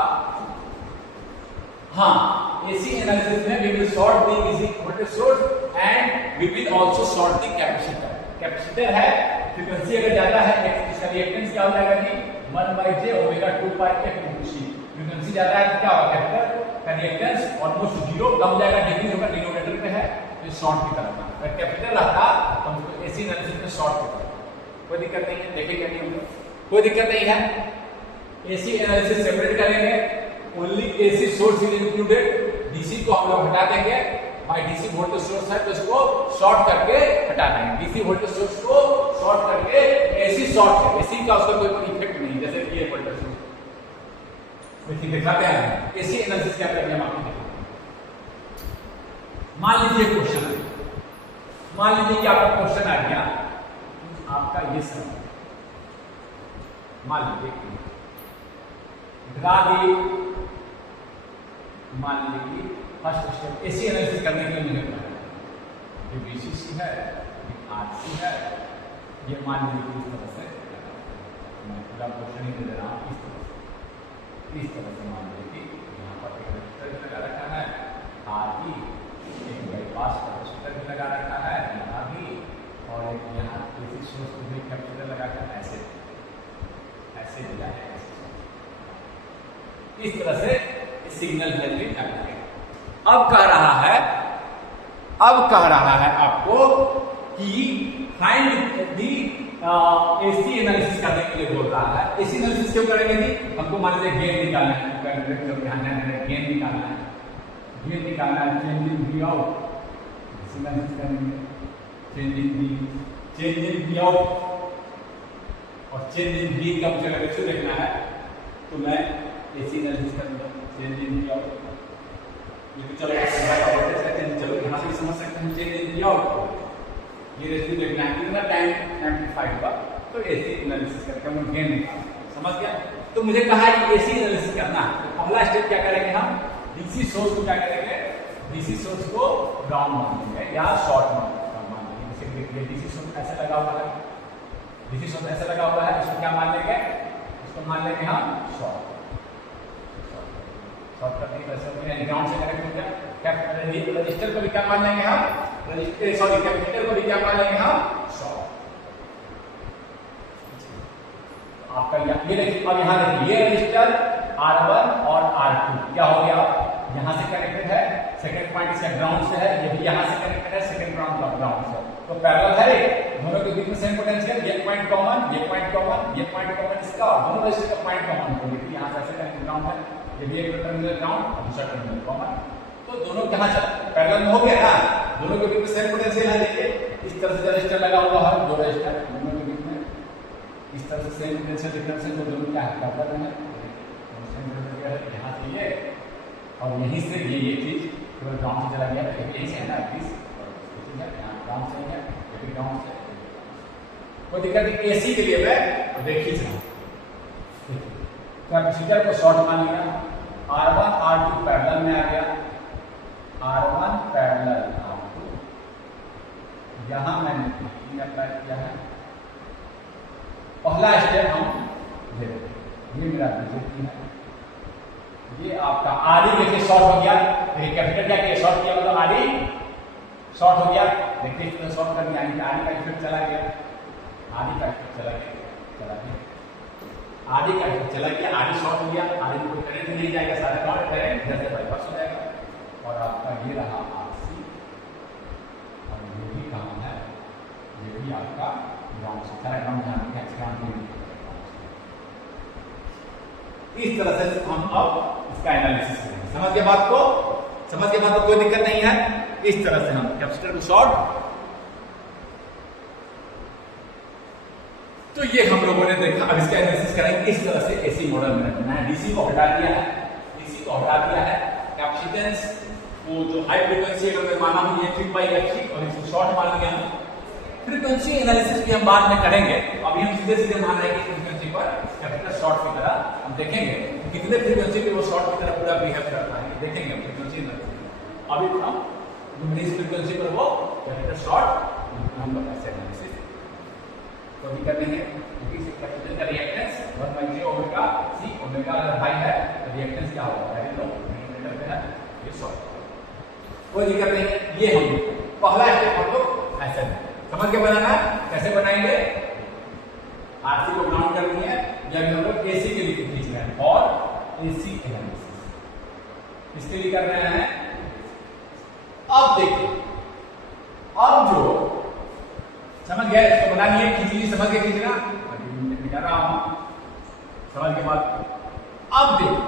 एसी एनालिसिस में we will short the DC voltage source and we will also short the capacitor. Capacitor है, फ्रीक्वेंसी अगर ज्यादा है, इसका रिएक्टेंस क्या हो जाएगा जी 1/j omega 2 pi f * c। Frequency ज्यादा है तो क्या होगा, कैपेसिटर का रिएक्टेंस ऑलमोस्ट 0 कम जाएगा, डिक्रीज होगा, डिनोमिनेटर पे है तो शॉर्ट की तरफ ना। अगर कैपेसिटर रहता तो हम एसी एनालिसिस में शॉर्ट की तरफ, कोई दिक्कत नहीं है, देखेंगे नहीं हम लोग, कोई दिक्कत नहीं है। एसी एनालिसिस सेपरेट करेंगे, only AC source is included, DC को हम लोग हटा देंगे, भाई डीसी वोल्टेज सोर्स है तो इसको शॉर्ट करके हटा देंगे, डीसी वोल्टेज सोर्स को शॉर्ट करके एसी शॉर्ट है, एसी का उसका कोई इफेक्ट नहीं, जैसे कि ये वोल्टेज सोर्स देखिए दिखाते हैं। एसी एनालिसिस क्या करेंगे हम आपको देखिए। मान लीजिए क्वेश्चन, मान लीजिए कि आपका क्वेश्चन आ गया आपका ये सब, मान लीजिए मान लीजिए कि फर्स्ट स्टेप एसी एनालिसिस करने के लिए मुझे पता है ये बीसीसी है, ये आरसी है, ये मान लीजिए इस तरह से मैं पूरा क्वेश्चन ही दे रहा हूँ, इस तरह से मान लीजिए कि यहाँ पर एक रजिस्टर लगा रखा है, आरई एक बाईपास कैपेसिटर भी लगा रखा है यहाँ भी, और एक यहाँ एसी सोर्स भी कैपेसिटर लगा कर ऐसे ऐसे दिया है, इस तरह से सिग्नल हैंडलिंग करते हैं। अब कह रहा है आपको कि फाइंड दी एसी एनालिसिस करने के लिए बोल रहा है। एसी एनालिसिस क्यों करेंगे जी, हमको मान लीजिए गेन निकालना है, गेन निकालना है, change in V out, analysis करेंगे चेंज इन वी आउट और चेंज इन वी का मुझे अगर देखना है तो मैं एसी एनालिसिस करूंगा, चेंज इन वी आउट, ये तो चलो चलो यहाँ से समझ सकते हैं, चेंज इन वी आउट ये रेशियो देखना है कितना टाइम एम्पलीफाइड हुआ, तो एसी एनालिसिस करके हम गेन निकालते हैं, समझ गया। तो मुझे कहा है कि एसी एनालिसिस करना है, तो पहला स्टेप क्या करेंगे हम, डीसी सोर्स को क्या करेंगे, डीसी सोर्स को ग्राउंड मान लेंगे या शॉर्ट मान लेंगे। जैसे देखिए डीसी सोर्स ऐसे लगा हुआ है, डीसी सोर्स ऐसे लगा हुआ है, इसको क्या मान लेंगे, इसको मान लेंगे हम शॉर्ट करने वैसे ग्राउंड से कनेक्ट हो गया। रजिस्टर को भी क्या मान लेंगे हम, कैपेसिटर को भी क्या मान लेंगे हम, शॉर्ट। आपका ये देखिए, अब यहाँ देखिए ये रजिस्टर R1 और R2 क्या हो गया, यहाँ से कनेक्टेड है, सेकंड पॉइंट इसका ग्राउंड से है, ये भी यहाँ से कनेक्टेड है, सेकंड ग्राउंड से, तो पैरेलल है, दोनों के बीच में सेम पोटेंशियल, ये पॉइंट कॉमन, ये पॉइंट कॉमन, ये पॉइंट कॉमन, इसका दोनों रजिस्टर का पॉइंट कॉमन है, देखिए यहाँ से कनेक्टेड ग्राउंड है, ये भी एक टर्मिनल ग्राउंड और दूसरा टर्मिनल कॉमन, तो दोनों कहाँ चल पैरेलल में हो गया ना, दोनों के बीच में सेम पोटेंशियल है। देखिए इस तरह से रजिस्टर लगा हुआ है, दो रजिस्टर दोनों के बीच में इस तरह से सेम पोटेंशियल डिफरेंस है, तो दोनों क्या है पैरेलल है, सेम पोटेंशियल है, यहाँ से ये और यहीं से ये चीज केवल ग्राउंड से चला गया, यहीं से है ना प्लीज, ठीक है, यहाँ ग्राउंड से है, ये भी ग्राउंड से, कोई दिक्कत नहीं। एसी के लिए मैं देखिए कैपेसिटर को शॉर्ट मान लिया, R1 R2 पैरेलल में आ गया, R1 पैरेलल R2, यहां मैंने अप्लाई किया है, पहला स्टेप हम ये मेरा बीजेपी है, ये आपका आरई देखिए शॉर्ट हो गया, देखिए कैपेसिटर क्या किया शॉर्ट किया, मतलब आरई शॉर्ट हो गया, देखिए इसको शॉर्ट कर दिया, आरई का इफेक्ट चला गया, आरई का इफेक्ट चला गया, आरई का इफेक्ट चला गया, आरई शॉर्ट हो गया, आरई में कोई करंट नहीं जाएगा, सारा करंट करंट इधर से बाईपास हो जाएगा, और आपका ये रहा आरसी, और ये भी कहाँ है, ये भी आपका ग्राउंड से, सारा ग्राउंड जहाँ पे इस तरह से हम अब इसका एनालिसिस करेंगे। समझ के बात को, समझ के बात को, कोई दिक्कत नहीं है। इस तरह से हम कैपेसिटर को शॉर्ट, तो ये हम लोगों ने देखा। अब इसका एनालिसिस करेंगे इस तरह से। एसी मॉडल में रखना है, डीसी को हटा दिया है, डीसी को हटा दिया है, कैपेसिटेंस को जो हाई फ्रीक्वेंसी अगर मैं माना हूं ये 3/f और इसको शॉर्ट मान लिया हूं। फ्रीक्वेंसी एनालिसिस भी हम बाद में करेंगे, अभी हम सीधे सीधे मान रहे हैं कि फ्रीक्वेंसी पर कैपेसिटर शॉर्ट की तरह हम देखेंगे कितनी रेगुलर फ्रीक्वेंसी पे वो शॉर्ट की तरह पूरा बिहेव करता है, देखेंगे हम फ्रीक्वेंसी में। अभी हम रिलीज फ्रीक्वेंसी पर वो कैपिटल शॉर्ट हम लोग ऐसे एनालिसिस तो भी कर लेंगे, क्योंकि इससे कैपिटल का reactance 1/j omega C, omega अगर हाई है तो रिएक्टेंस क्या होगा, दैट इज नो न्यूमरेटर पे है ये शॉर्ट, कोई दिक्कत नहीं है। ये हम पहला स्टेप हम लोग ऐसे समझ के बनाना है। कैसे बनाएंगे, आरसी को ग्राउंड करनी है, या हम लोग एसी के लिए खींच रहे हैं और एसी एनालिसिस इसके लिए कर रहे हैं। अब देखिए, अब जो समझ गए इसको बनानी है, खींचनी समझ के खींचना, मिटा रहा हूं समझ के बाद। अब देखिए,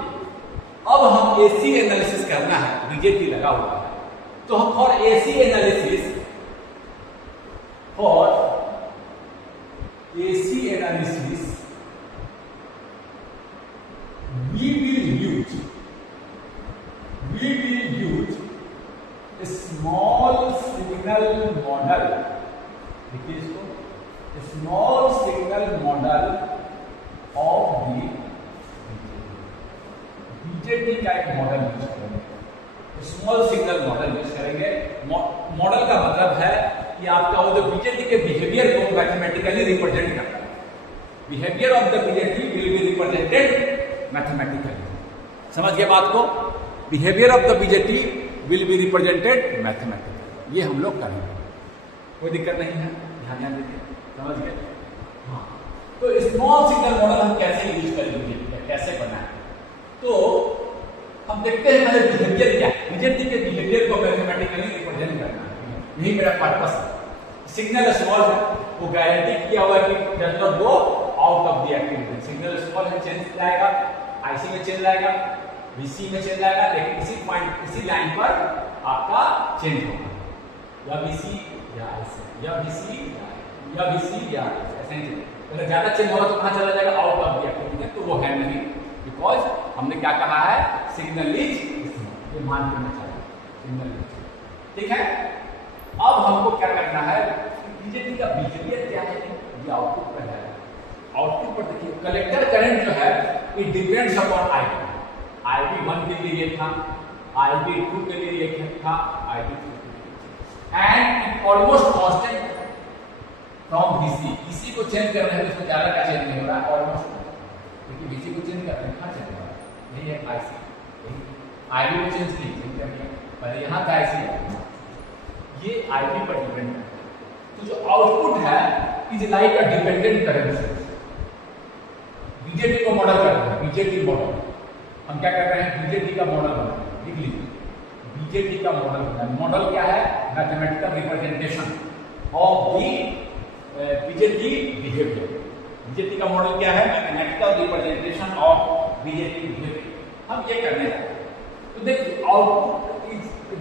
अब हम एसी एनालिसिस करना है, बीजेटी लगा हुआ है, तो हम for AC analysis we will use a small signal model, देखिए इसको, a small signal model of the BJT का एक मॉडल यूज करेंगे, स्मॉल सिग्नल मॉडल यूज करेंगे। मॉडल का मतलब है कि आपका वो जो बीजेटी के बिहेवियर को मैथमेटिकली रिप्रेजेंट करता है। Behaviour of the BJT will be represented mathematically, समझ गए बात को, behaviour of the BJT will be represented mathematically, ये हम लोग करेंगे, कोई दिक्कत नहीं है, ध्यान दीजिए, समझ गए। हाँ, तो स्मॉल सिग्नल मॉडल हम कैसे यूज करेंगे, कैसे बनाएं, तो हम देखते हैं पहले बिहेवियर क्या है, बीजेटी के बिहेवियर को मैथमेटिकली रिप्रेजेंट करना है, यही मेरा पर्पस है। सिग्नल स्मॉल है, वो गारंटी किया हुआ कि does not go out of the activity, signal small है, चेंज लाएगा, आईसी में चेंज लाएगा, बीसी में चेंज लाएगा, लेकिन इसी पॉइंट इसी लाइन पर आपका चेंज होगा, या बीसी या आईसी, या बीसी या बीसी या ऐसे नहीं। अगर ज्यादा चेंज होगा तो कहां चला जाएगा, आउट ऑफ द एक्टिविटी, तो वो है नहीं, बिकॉज हमने क्या कहा है, सिग्नल इज स्मॉल, ये मान लेना चाहिए, सिग्नल इज, ठीक है। अब हमको क्या करना है, बीजेटी का बिहेवियर क्या है, ये आउटपुट पर है। आउटपुट पर देखिए, कलेक्टर करंट जो है it depends upon IB, IB 1 के लिए ये था, आईबी 2 के लिए ये था, आईबी 3 के लिए, and it almost constant from BC, BC को चेंज कर रहे हैं तो इसमें ज्यादा का चेंज नहीं हो रहा है, ऑलमोस्ट, क्योंकि बीसी को चेंज कर रहे हैं, कहां चेंज हो रहा है, यही है आईसी, आईबी को चेंज किया, पर यहां का आईसी ये आईबी पर डिपेंड है, तो जो आउटपुट है is like a dependent current source. BJT को मॉडल कर रहे हैं, बीजेटी मॉडल, हम क्या कर रहे हैं, बीजेटी का मॉडल बना रहे हैं, लिख लीजिए, बीजेटी का मॉडल बना है। मॉडल क्या है, mathematical representation of the BJT behaviour. BJT का मॉडल क्या है, mathematical representation of BJT behaviour, हम ये करने हैं। तो देखिए, आउटपुट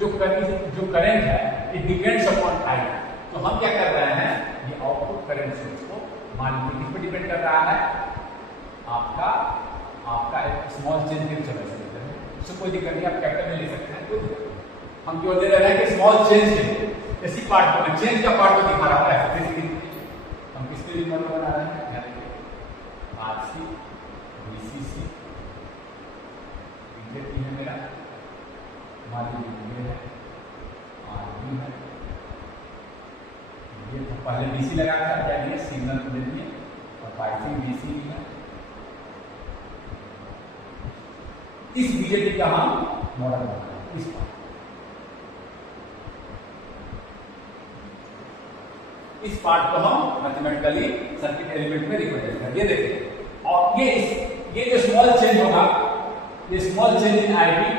जो करंट है इट डिपेंड्स अपॉन आई, तो हम क्या कर रहे हैं, ये आउटपुट करंट सोर्स को मान लीजिए किस पर डिपेंड कर रहा है, आपका एक स्मॉल चेंज के चले सकते हैं, उससे कोई दिक्कत नहीं, आप कैपिटल में ले सकते हैं, कोई दिक्कत नहीं। हम क्यों दे रहे हैं कि स्मॉल चेंज के इसी पार्ट को, चेंज का पार्ट को दिखा रहा है, हम किसके लिए मॉडल बना रहे हैं, आरसी, बीसीसी, बीजेटी है मेरा, मान लीजिए है, आरबी है, ये तो पहले बीसी लगाया था, क्या दिया, सिग्नल को दे दिए, और पाइपिंग बीसी भी है। इस बीजेटी का हम मॉडल बनाते हैं, इस पार्ट, इस पार्ट को हम मैथमेटिकली सर्किट एलिमेंट में रिप्रेजेंट करेंगे। ये देखिए, और ये जो स्मॉल चेंज होगा, ये स्मॉल चेंज इन आईबी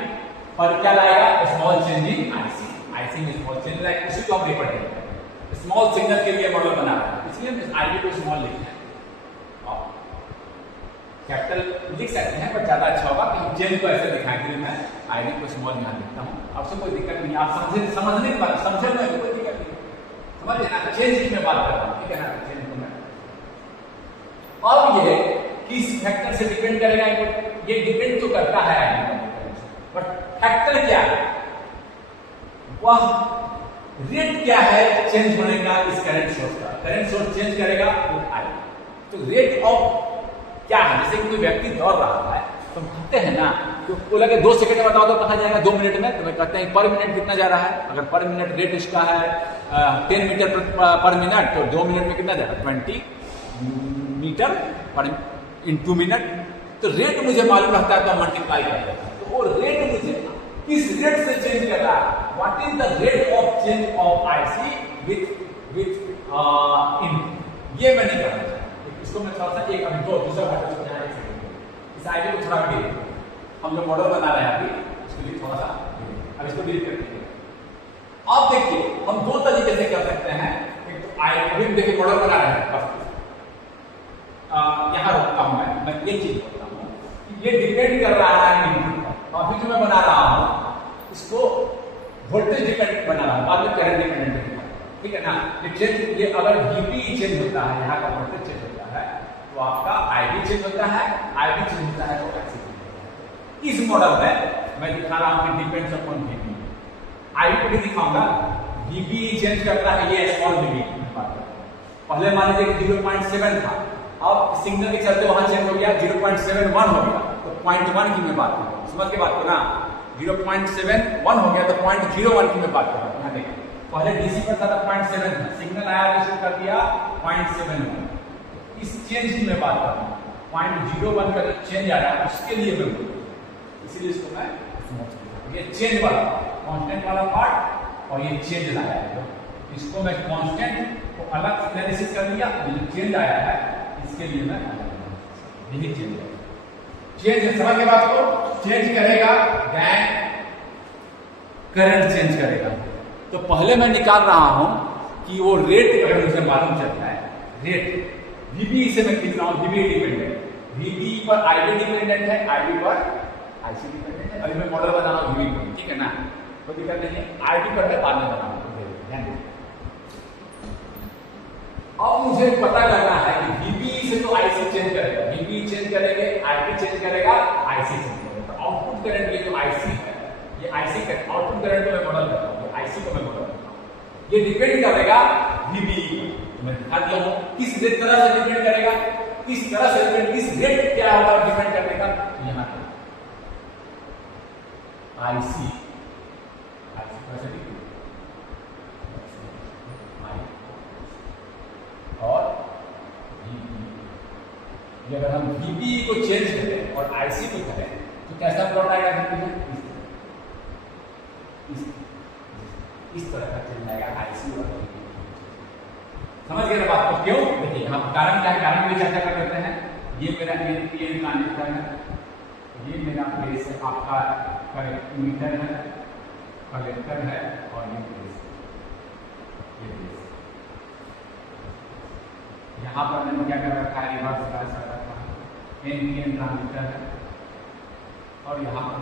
पर क्या लाएगा, small change in IC, IC में स्मॉल चेंज लाएगा, उसी को हम रिप्रेजेंट करेंगे। स्मॉल सिग्नल के लिए मॉडल बना रहे हैं, इसलिए हम आईबी को स्मॉल लिखते हैं, और कैपिटल लिख सकते हैं, पर ज्यादा अच्छा होगा कि हम चेंज को ऐसे दिखाएंगे, मैं आईबी को स्मॉल यहां लिखता हूं, आपसे कोई दिक्कत नहीं, आप समझने की बात, समझे में कोई दिक्कत नहीं, समझ लेना, चेंज में बात कर रहा हूं, ठीक है ना, चेंज को मैं। अब ये किस फैक्टर से डिपेंड करेगा, ये डिपेंड तो करता है आईबी, बट फैक्टर क्या है, वह रेट क्या है चेंज होने का इस करंट सोर्स का, करंट सोर्स चेंज करेगा तो आई, तो रेट ऑफ क्या है, जैसे कि कोई व्यक्ति दौड़ रहा है तुम कहते हैं ना तो बोला कि 2 सेकंड में बताओ तो कहा जाएगा 2 मिनट में, तो मैं कहते हैं पर मिनट कितना जा रहा है। अगर पर मिनट रेट इसका है 10 मीटर पर मिनट, तो 2 मिनट में कितना जाएगा 20 मीटर पर इन 2 मिनट। तो रेट मुझे मालूम रहता है तो मल्टीप्लाई कर देता हूं, तो वो रेट मुझे किस रेट से चेंज कर रहा है, what is the rate of change of IC with इन, ये मैं नहीं करना चाहता। इसको मैं थोड़ा सा एक अभी दूसरा घटक समझाने के लिए इस आईडी को थोड़ा डिलीट, हम जो मॉडल बना रहे हैं अभी उसके लिए थोड़ा सा अब इसको डिलीट करते हैं। अब देखिए हम 2 तरीके से कर सकते हैं। एक तो अभी देखिए मॉडल बना रहे हैं, यहां रोकता हूं मैं ये चीज बोलता हूं कि ये डिपेंड कर रहा है इनपुट पर। अभी जो मैं बना रहा हूं इसको वोल्टेज डिपेंडेंट बना रहा हूं, बाद में करंट डिपेंडेंट, ठीक है ना। ये अगर वीपी चेंज होता है, यहाँ का वोल्टेज चेंज होता है तो आपका आईबी चेंज होता है, आईबी चेंज होता है तो आईसी चेंज होता है। इस मॉडल में मैं दिखा रहा हूं कि डिपेंड्स अपॉन वीपी, आईबी को भी दिखाऊंगा। वीपी चेंज करता है, ये स्मॉल वीपी पहले मान लीजिए कि 0.7 था, अब सिग्नल के चलते वहां चेंज हो गया 0.71 हो गया, तो 0.1 की मैं बात कर रहा हूं, समझ के बात को ना। 0.71 हो गया तो 0.01 की मैं बात कर रहा हूं। यहाँ देखिए पहले डीसी पर था 0.7 था, सिग्नल आया तो शुरू कर दिया 0.71, इस चेंज की मैं बात कर रहा हूँ। 0.01 का जो चेंज आ रहा है उसके लिए मैं बोल रहा हूँ, इसीलिए इसको मैं ये चेंज वाला कांस्टेंट वाला पार्ट और ये चेंज लाया है, इसको मैं कांस्टेंट को अलग एनालिसिस कर लिया, ये चेंज आया है इसके लिए मैं यही चेंज है। चेंज समझ के बात को, चेंज करेगा देन करंट चेंज करेगा। तो पहले मैं निकाल रहा हूं कि वो रेट अगर मुझे मालूम चलता है, रेट वीबी से मैं खींच रहा हूं, वीबी डिपेंडेंट, वीबी पर आईबी डिपेंडेंट है, आईबी पर आईसी डिपेंडेंट है। अभी मैं मॉडल बना रहा हूं वीबी पर, ठीक है ना, कोई दिक्कत नहीं है। आईबी पर मैं बाद में बनाऊंगा। अब मुझे पता करना है कि वीबी से तो आईसी चेंज करेगा, वीबी चेंज करेंगे, आईबी चेंज करेगा, आईसी चेंज करेगा। तो आउटपुट करंट ये जो आईसी है, ये आईसी का आउटपुट करंट को मैं मॉडल करता हूं, आईसी को मैं मॉडल करता हूं। ये डिपेंड करेगा वीबी पर, मैं दिखा दिया हूं किस तरह से डिपेंड करेगा, किस तरह से डिपेंड, किस रेट क्या होगा डिपेंड करने का। यहां पर आईसी और वीबी, अगर हम वीबी को चेंज करें और आईसी को करें तो कैसा प्लॉट आएगा? इस तरह का चेंज आएगा आईसी और वीबी। समझ गए ना बात को? क्यों? देखिए हम कारण क्या है, कारण भी चर्चा कर लेते हैं। ये मेरा एनपीएन ट्रांजिस्टर है, ये मेरा बेस है, आपका मीटर है, कलेक्टर है और ये बेस, ये बेस। यहाँ पर मैंने क्या कर रखा है, रिवर्स बायस कर रखा है, एनपीएन ट्रांजिस्टर है और यहाँ पर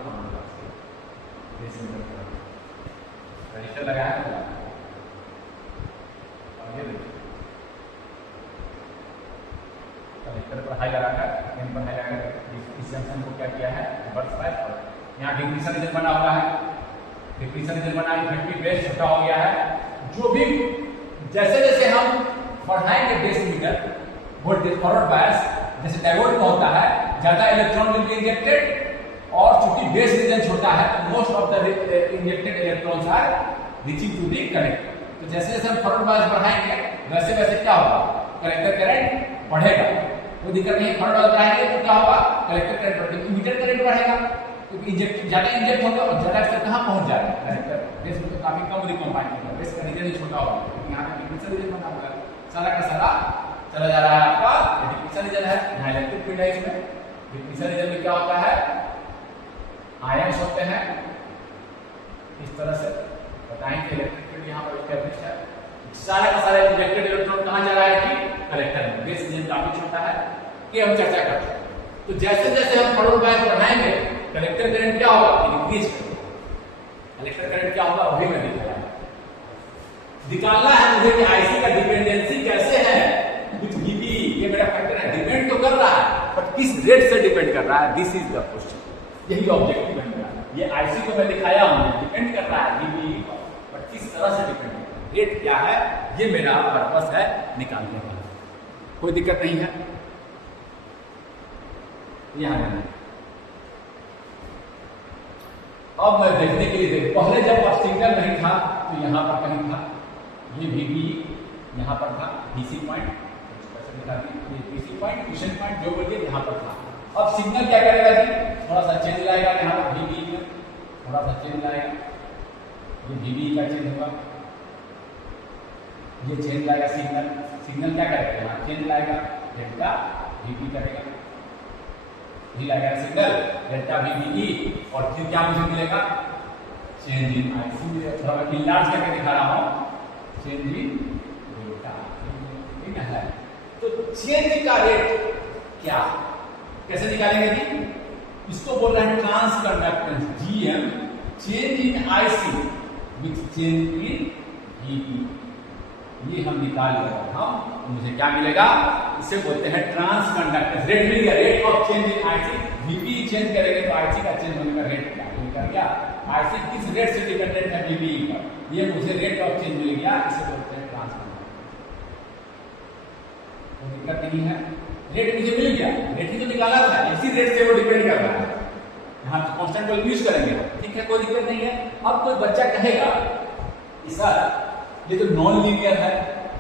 रजिस्टर लगाया है और ये कलेक्टर पर हाई लगाकर, एन पर हाई लगाकर इस जंक्शन को क्या किया है, रिवर्स बायस कर। यहाँ डिप्लीशन रीजन बना हुआ है, डिप्लीशन रीजन बना, इफेक्टिव बेस छोटा हो गया है। जो भी जैसे जैसे हम बढ़ाएंगे base emitter voltage forward bias, जैसे डायोड में होता है ज्यादा इलेक्ट्रॉन विल बी इंजेक्टेड और चूंकि बेस रीजन छोटा है most of the injected electrons are reaching to the collector. तो जैसे जैसे हम फॉरवर्ड बायस बढ़ाएंगे वैसे वैसे क्या होगा, कलेक्टर करंट बढ़ेगा। कोई दिक्कत नहीं, फॉरवर्ड बायस बढ़ाएंगे तो क्या होगा, कलेक्टर करंट बढ़ेगा, इमीडिएट करंट बढ़ेगा क्योंकि इंजेक्ट ज्यादा इंजेक्ट होगा और ज्यादा स्तर कहां पहुंच जाएगा, कलेक्टर बेस में तो काफी कम रिकॉम्बाइन होगा, बेस का रीजन ही छोटा होगा क्योंकि यहां पे डिप्लीशन रीजन बना हुआ है, सारा का सारा चला जा रहा है आपका डिप्लीशन रीजन है। यहाँ इलेक्ट्रिक फील्ड है, इसमें डिप्लीशन रीजन में क्या होता है, आयंस होते हैं इस तरह से बताएंगे। इलेक्ट्रिक फील्ड यहाँ पर एस्टैब्लिश है, सारा का सारा इंजेक्टेड इलेक्ट्रॉन कहां जा रहा है कि कलेक्टर में, बेस रीजन काफी छोटा है, ये हम चर्चा करते हैं। तो जैसे जैसे हम फॉरवर्ड बायस बढ़ाएंगे कलेक्टर करंट क्या होगा, इंक्रीज करेगा। कलेक्टर करंट क्या होगा वही मैं दिखाया, निकालना है मुझे कि आईसी का डिपेंडेंसी कैसे है विद वीबी। ये मेरा फैक्टर है, डिपेंड तो कर रहा है पर किस रेट से डिपेंड कर रहा है, दिस इज द क्वेश्चन। यही ऑब्जेक्टिव है मेरा। ये आईसी को मैं दिखाया हूं, डिपेंड कर रहा है वीबी पर, पर किस तरह से डिपेंड कर रहा है, रेट क्या है, ये मेरा पर्पस है निकालने का। कोई दिक्कत नहीं है। यहाँ अब मैं देखने के लिए पहले जब अब सिग्नल नहीं था तो यहाँ पर कहीं था, ये VB यहाँ पर था, DC point DC point, question point जो बोलिए यहाँ पर था। अब सिग्नल क्या करेगा जी, थोड़ा सा चेंज लाएगा, यहाँ पर VB में थोड़ा सा चेंज लाएगा, ये VB का चेंज होगा, ये चेंज लाएगा सिग्नल क्या करेगा, यहाँ चेंज लाएगा, डेल्टा VB करेगा, ये लाएगा सिग्नल डेल्टा VBE, और फिर क्या मुझे मिलेगा, चेंज इन IC। थोड़ा मैं इनलार्ज करके दिखा रहा हूँ, चेंज इन डेल्टा, ठीक है। तो चेंज का रेट क्या, कैसे निकालेंगे जी, इसको बोल रहे हैं transconductance GM, change in IC with change in VB, ये हम निकाल लेंगे। हम मुझे क्या मिलेगा, इसे बोलते हैं ट्रांस कंडक्टेंस। रेट मिल गया, rate of change in IC, VB change करेंगे तो IC का चेंज होने का रेट क्या निकल गया, IC किस रेट से डिपेंडेंट है VB पर, ये मुझे रेट ऑफ चेंज मिल गया, इसे बोलते हैं ट्रांस कंडक्टेंस। कोई दिक्कत नहीं है, रेट मुझे मिल गया, रेट ही तो निकाला था, इसी रेट से वो डिपेंड कर रहा है, यहाँ कांस्टेंट वैल्यू यूज करेंगे, ठीक है, कोई दिक्कत नहीं है। अब कोई बच्चा कहेगा कि सर ये तो नॉन लीनियर है,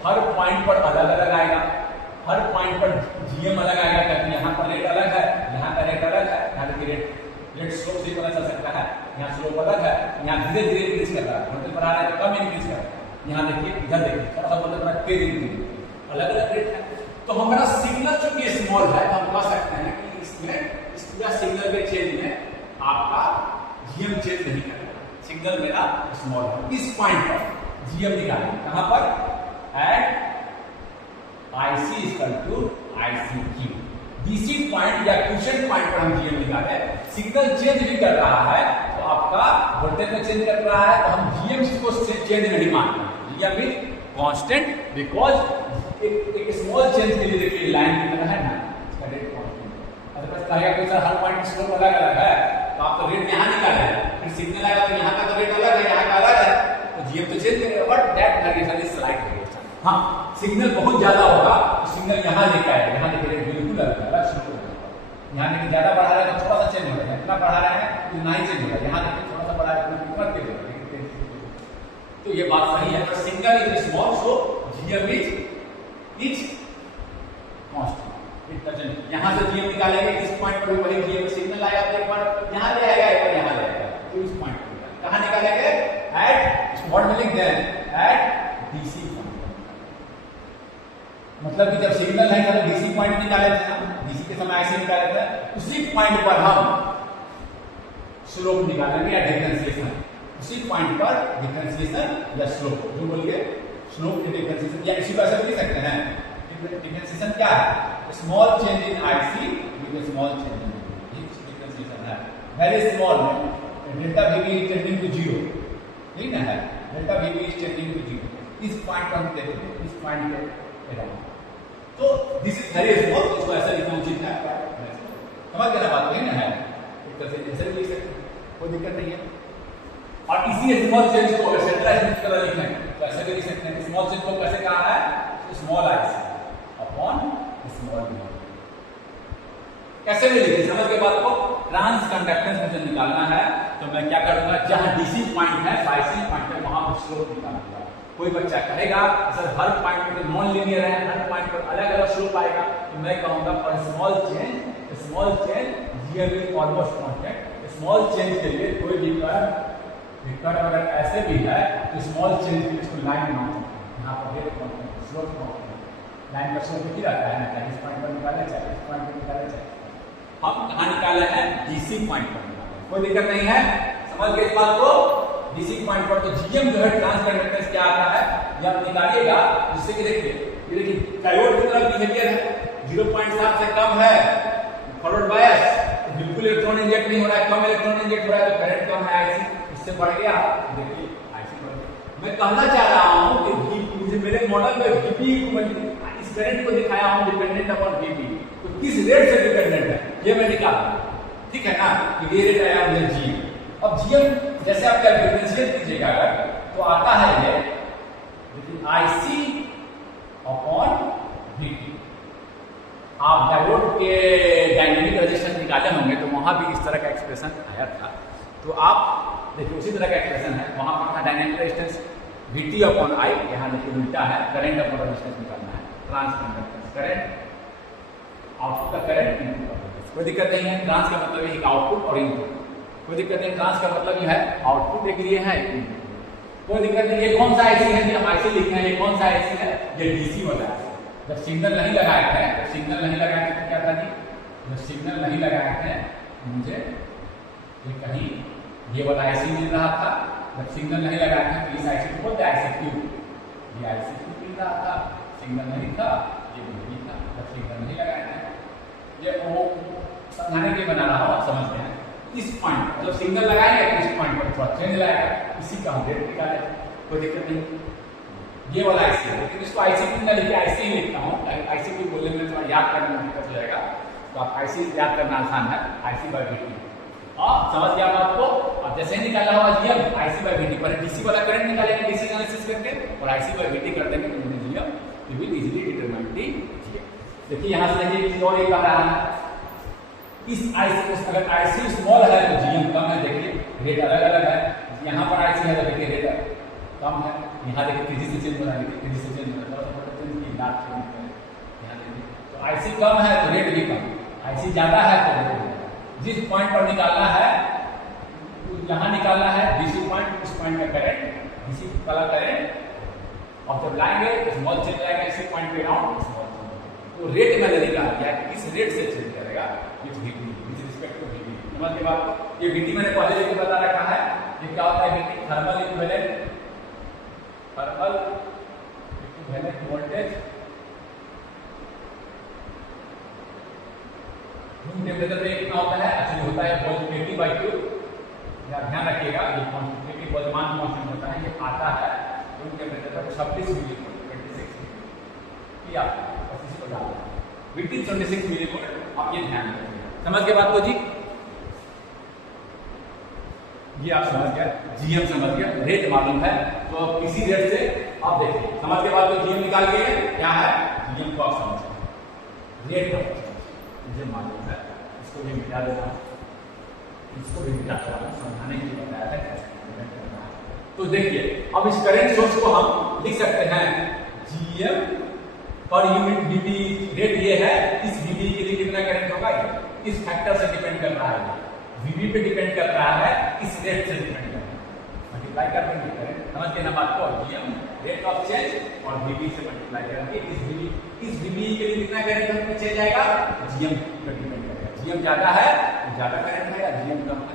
हर पॉइंट पर अलग अलग आएगा, हर पॉइंट पर GM अलग आएगा, क्योंकि यहाँ पर रेट अलग है, यहाँ का रेट अलग है, यहाँ देखिए रेट स्लोप से पता चल सकता है, यहाँ स्लोप अलग है, यहाँ धीरे धीरे इंक्रीज कर रहा है, वोल्टेज बढ़ा रहा है तो कम इंक्रीज कर रहा है, यहाँ देखिए इधर देखिए थोड़ा सा वोल्टेज बढ़ा तेज इंक्रीज, अलग अलग रेट है। तो हमारा सिग्नल चूंकि स्मॉल है, तो हम कह सकते हैं कि इसमें इस पूरा सिग्नल के चेंज में आपका GM चेंज नहीं करेगा, सिग्नल मेरा स्मॉल है। इस पॉइंट पर GM निकालेंगे, कहां पर, at IC equal to ICQ, DC point या क्वेश्चन पॉइंट पर हम GM निकाले, सिग्नल चेंज भी कर रहा है तो आपका वोल्टेज में चेंज कर रहा है, तो हम GM को चेंज नहीं मानते, GM इज कांस्टेंट, बिकॉज एक स्मॉल चेंज के लिए देखिए लाइन की तरह है ना, इसका रेट कांस्टेंट। अदरवाइज कहेगा कि सर हर पॉइंट स्लोप अलग अलग है, तो आप तो रेट यहाँ निकाले, फिर सिग्नल आएगा तो यहाँ का तो रेट अलग है, यहाँ का अलग है, तो GM तो चेंज करेगा, but that variation is slight variation. हाँ, सिग्नल बहुत ज्यादा होगा तो सिग्नल यहाँ लेकर आएगा, यहाँ देखिए रेट बिल्कुल अलग शुरू हो जाएगा, यहाँ देखिए ज्यादा बढ़ा रहे हैं तो थोड़ा सा चेंज हो रहा है, इतना बढ़ा रहे हैं तो ना ही चेंज हो रहा है, यहाँ देखिए थोड़ा सा बढ़ा रहे हैं तो तेज हो रहा है, तो ये बात सही है, पर signal is small so GM is constant, it doesn't, यहां से GM निकालेंगे, इस पॉइंट पर भी वही GM सिग्नल आएगा, तो एक बार यहां ले आएगा, एक बार यहां ले आएगा, तो इस पॉइंट पर कहां निकालेंगे, एट व्हाट विल लिख दें, एट DC पॉइंट, मतलब कि जब सिग्नल नहीं था तो DC पॉइंट निकाले थे, DC के समय ऐसे निकाले थे, उसी पॉइंट पर हम स्लोप निकालेंगे या डिफरेंशिएशन, उसी पॉइंट पर डिफरेंशिएशन या स्लोप, जो बोलिए स्लोप के डिफरेंशिएशन, या इसी को ऐसे लिख सकते हैं, डिफरेंशिएशन क्या है, small change in IC with small change in VB, ये डिफरेंशिएशन है, वेरी स्मॉल में delta VB is tending to 0, ठीक ना है, delta VB is tending to 0, इस पॉइंट पर हम देखते हैं, इस पॉइंट पे अराउंड, तो दिस इज वेरी स्मॉल, इसको ऐसा लिखना उचित है, समझ गए ना बात, नहीं ना है, एक तरह से ऐसे लिख सकते हैं, कोई दिक्कत नहीं है। और इसी स्मॉल चेंज को अगर सेंट्रलाइज की तरह लिखें तो ऐसे भी लिख सकते हैं, स्मॉल चेंज को कैसे कहा है, small IC upon small V, कैसे भी लिखे, समझ के बात को, ट्रांस कंडक्टेंस मुझे निकालना है, तो मैं क्या करूंगा, जहां DC पॉइंट है, IC पॉइंट है, वहां पर स्लोप निकालूंगा। कोई बच्चा कहेगा सर हर पॉइंट पर नॉन लीनियर है, हर पॉइंट पर अलग अलग स्लोप आएगा, तो मैं कहूंगा for small change GM is almost constant, small change के लिए कोई भी कर्व अगर ऐसे भी है तो स्मॉल चेंज के लिए इसको लाइन मान सकते हैं, यहाँ पर rate constant, slope constant, line का स्लोप ही रहता है ना, चाहे इस पॉइंट पर निकाले चाहे इस पॉइंट पर निकाले, चाहे हम कहाँ निकाले हैं, DC पॉइंट पर निकाले, कोई दिक्कत नहीं है, समझ गए इस बात को, DC पॉइंट पर तो GM जो है ट्रांस कंडक्टेंस क्या आता है, ये आप निकालिएगा, जिससे कि देखिए डायोड की तरफ बिहेवियर है, 0.7 से कम है, फॉरवर्ड बायस, बिल्कुल इलेक्ट्रॉन इंजेक्ट नहीं हो रहा है, कम इलेक्ट्रॉन इंजेक्ट हो रहा है, तो करंट कम है IC, इससे बढ़ गया, देखिए IC बढ़ गया। मैं कहना चाह रहा हूं कि मुझे मेरे मॉडल में VP इस करंट को दिखाया हूं डिपेंडेंट अपॉन VP, तो किस रेट से डिपेंडेंट है ये मैं निकाला, ठीक है ना, ये रेट आया मुझे G। अब GM जैसे आप क्या डिफरेंशिएट कीजिएगा अगर, तो आता है ये लेकिन IC अपॉन VP। आप डायोड के डायनेमिक रेजिस्टेंस निकाले होंगे तो वहां भी इस तरह का एक्सप्रेशन आया था, तो आप देखिए उसी तरह का एक्सप्रेशन है, वहां पर था dynamic resistance Vt upon I, यहाँ देखिए उल्टा है, करंट अपॉन रेजिस्टेंस निकालना है, ट्रांसकंडक्टेंस करंट, आउटपुट का करंट, इनपुट का वोल्टेज। कोई दिक्कत नहीं है, ट्रांस का मतलब है आउटपुट और इनपुट, कोई दिक्कत नहीं, ट्रांस का मतलब जो है आउटपुट एक लिए है, कोई दिक्कत नहीं। ये कौन सा आईसी है, हम आईसी लिखे हैं, ये कौन सा आईसी है, ये डीसी वाला है। जब सिग्नल नहीं लगाए थे, जब सिग्नल नहीं लगाए थे तो क्या था जी, जब सिग्नल नहीं लगाए थे मुझे ये कहीं ये वाला आईसी मिल रहा था, जब सिग्नल नहीं लगाए थे तो इस आईसी को बोलते आईसी क्यू, ये आईसी क्यू मिल रहा था, सिग्नल नहीं था, ये भी था, जब सिग्नल नहीं लगाए थे। ये वो समझाने के बना रहा हूँ, समझ गए इस पॉइंट जब सिग्नल लगाएंगे तो इस पॉइंट पर थोड़ा चेंज लाएगा, इसी का हम रेट निकाले, कोई दिक्कत नहीं। ये वाला आईसी है, लेकिन इसको आईसी क्यू ना लिखे आईसी ही लिखता हूँ, आईसी क्यू बोलने में थोड़ा याद करने में दिक्कत हो जाएगा, तो आप आईसी याद करना आसान है, आईसी बाय वीटी। समझ गया बात को। अब जैसे ही निकाला हुआ जीएम आईसी बाय वीटी पर डीसी वाला करंट निकालेंगे डीसी एनालिसिस करके, और आईसी बाय वीटी कर देंगे तो GM you will easily determine the GM. देखिए यहां से देखिए और एक आ रहा है, इस आईसी अगर आईसी स्मॉल है तो जीएम कम है, देखिए रेट अलग अलग है, यहाँ पर आईसी है तो देखिए रेट कम है, यहाँ देखिए तेजी से चेंज हो रहा है, तेजी से चेंज हो रहा है, यहाँ देखिए तो आईसी कम है तो रेट भी कम, आईसी ज्यादा है तो रेट जिस पॉइंट पर निकालना है यहाँ निकालना है डीसी पॉइंट, उस पॉइंट का करंट डीसी वाला करंट, और जब लाएंगे तो स्मॉल चेंज आएगा इसी पॉइंट पे अराउंड स्मॉल चेंज, तो रेट मैंने निकाल दिया किस रेट से चेंज करेगा with VT, with respect to VT. समझ के बाद ये वीटी मैंने पहले लेके बता रखा है, ये क्या होता है VT, thermal equivalent, thermal equivalent voltage room temperature पे कितना होता है, एक्चुअली होता है वोल्ट केटी बाय क्यू, ध्यान रखिएगा ये कांस्टेंट वर्तमान कांस्टेंट होता है, ये आता है रूम टेम्परेचर पर 26 मिलीवोल्ट, 26 मिलीवोल्ट, ये आपको बस इसी को डालना है वीटी 26 मिलीवोल्ट, आप ये ध्यान रखिएगा। समझ के बात को जी, ये आप समझ गए, जीएम समझ गए, रेट मालूम है तो अब किसी रेट से आप देखिए, समझ के बाद तो जीएम निकाल के क्या है, जीएम को आप समझ रेट का मुझे मालूम है, इसको भी मिटा देना, इसको भी मिटा देना, समझाने के लिए बताया था कैसे करना है। तो देखिए अब इस करंट सोर्स को हम लिख सकते हैं जीएम पर यूनिट वीबी, रेट ये है, इस वीबी के लिए कितना करंट होगा, इस फैक्टर से डिपेंड कर रहा है, वीबी पे डिपेंड कर रहा है, इस रेट से डिपेंड कर रहा है, मल्टीप्लाई कर देंगे करंट, समझ गए ना बात को, जीएम रेट ऑफ चेंज और वीबी से मल्टीप्लाई करके इस वीबी के लिए कितना करंट चेंज आएगा, जीएम पर डिपेंड करेगा, जीएम ज्यादा है तो ज्यादा करंट आएगा, जीएम कम है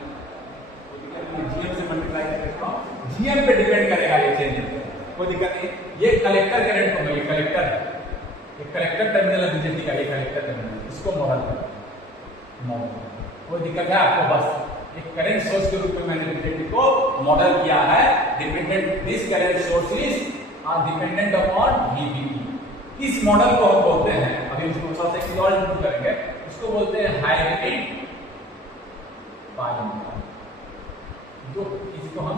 तो जीएम से मल्टीप्लाई करके जीएम पे डिपेंड करेगा ये चेंज, कोई दिक्कत नहीं। ये कलेक्टर करंट को, ये कलेक्टर है, एक कलेक्टर टर्मिनल है बीजेपी का, ये कलेक्टर टर्मिनल, इसको मॉडल कर मॉडल, कोई दिक्कत है आपको, बस एक करंट सोर्स के रूप में मैंने बीजेपी को मॉडल किया है, dependent this current source is are dependent upon VB. इस मॉडल को हम बोलते हैं, अभी इसको थोड़ा सा एक्सप्लोर करेंगे, इसको बोलते हैं हाइब्रिड पाई मॉडल। तो इसको हम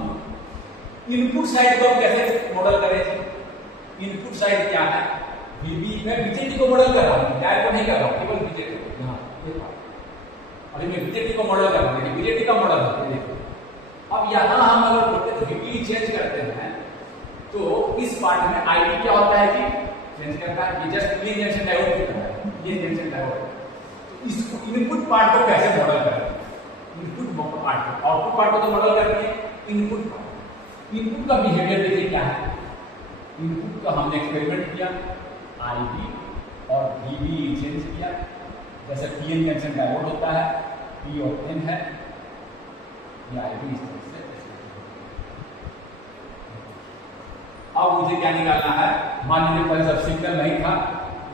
इनपुट साइड को कैसे मॉडल करें, इनपुट साइड क्या है, वीबी में बीजेटी को मॉडल कर रहा हूं, डायरेक्ट को नहीं कर रहा हूं, केवल बीजेटी को, यहां ये अभी मैं बीजेटी को मॉडल कर रहा हूं, बीजेटी का मॉडल होता है। अब यहां हम अगर बोलते हैं वीबी चेंज करते हैं तो इस पार्ट में आईडी क्या होता है कि चेंज करता है, ये जस्ट क्लीन जंक्शन डायोड होता है, ये जंक्शन डायोड। तो इसको इनपुट पार्ट को कैसे मॉडल करें, इनपुट पार्ट को, आउटपुट पार्ट को तो मॉडल करते हैं, इनपुट पार्ट, इनपुट का बिहेवियर देखिए क्या है, इनपुट का हमने एक्सपेरिमेंट किया, आईडी और वीबी चेंज किया, जैसे पीएन जंक्शन डायोड होता है, पी और एन है, ये आईडी इस तरह से। अब मुझे क्या निकालना है, मान लीजिए पहले जब सिग्नल नहीं था,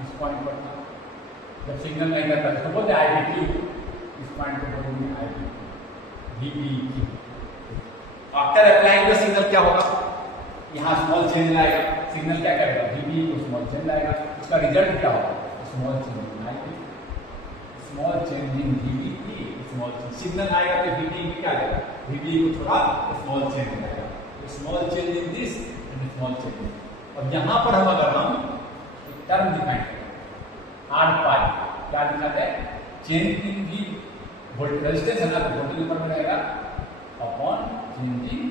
इस पॉइंट पर था, जब सिग्नल नहीं था तो बोलते आईडी क्यू, इस पॉइंट पर बोलेंगे ID VB Q. After applying the signal क्या होगा, यहाँ स्मॉल चेंज लाएगा, सिग्नल क्या करेगा, वीबी को स्मॉल चेंज लाएगा, उसका रिजल्ट क्या होगा, small change in ID, small change in VB, small change signal आएगा तो वीबी क्या लेगा, वीबी को थोड़ा स्मॉल चेंज लाएगा, तो small change in this small change. और यहां पर हम अगर हम एक टर्म डिफाइन करें आर पाई, क्या दिखाते हैं, चेंज इन दी वोल्टेज रेजिस्टेंस है ना, वोल्टेज ऊपर में रहेगा अपॉन चेंजिंग,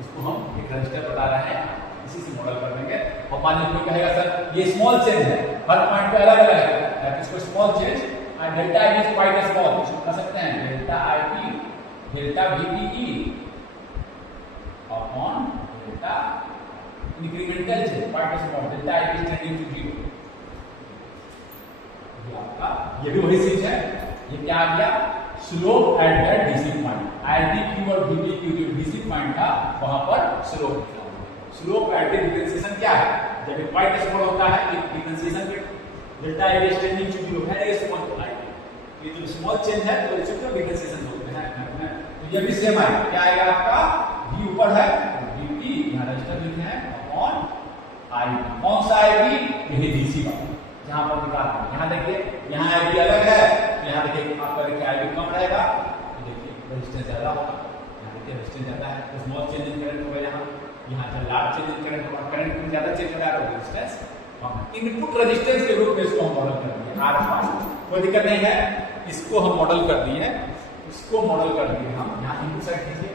इसको हम एक रजिस्टर बता रहे हैं, इसी से मॉडल कर देंगे। और मान लीजिए कोई कहेगा सर ये स्मॉल चेंज है, हर पॉइंट पे अलग अलग है, इसको small change and delta I is quite small, इसको कह सकते हैं delta I P delta VPE upon delta incremental change quite small, delta I P tending to 0। ये आपका ये भी वही चीज है, ये क्या आ गया slope at the DC point, ID Q और वीपी क्यू जो डीसी पॉइंट था वहां पर स्लोप लिखा हुआ है। स्लोप एट द डिफरेंशिएशन क्या है, जब एक क्वाइट स्मॉल होता है एक डिफरेंशिएशन पे delta I is tending to 0 है, ये स्मॉल आई, ये जो स्मॉल चेंज है तो इसको क्या डिफरेंशिएशन बोलते हैं। तो ये भी सेम है, क्या आएगा आपका v ऊपर है vp, यहां रजिस्टर लिखे हैं अपॉन आई, कौन सा आईवी, यही डीसी वाला जहां पर निकाल, यहां देखिए यहां आईवी अलग है, तो यहां देखिए आपका देखिए आईवी कम रहेगा, तो देखिए रेजिस्टेंस ज्यादा होगा, यहां देखिए रेजिस्टेंस ज्यादा है तो स्मॉल चेंज इन करंट होगा, यहां जब लार्ज चेंज इन करंट होगा, करंट में ज्यादा चेंज हो रहा है तो रेजिस्टेंस कम। इनपुट रेजिस्टेंस के रूप में इसको हम मॉडल कर दिए R5, कोई दिक्कत नहीं है, इसको हम मॉडल कर दिए, इसको मॉडल कर दिए हम, यहां इनपुट साइड कीजिए,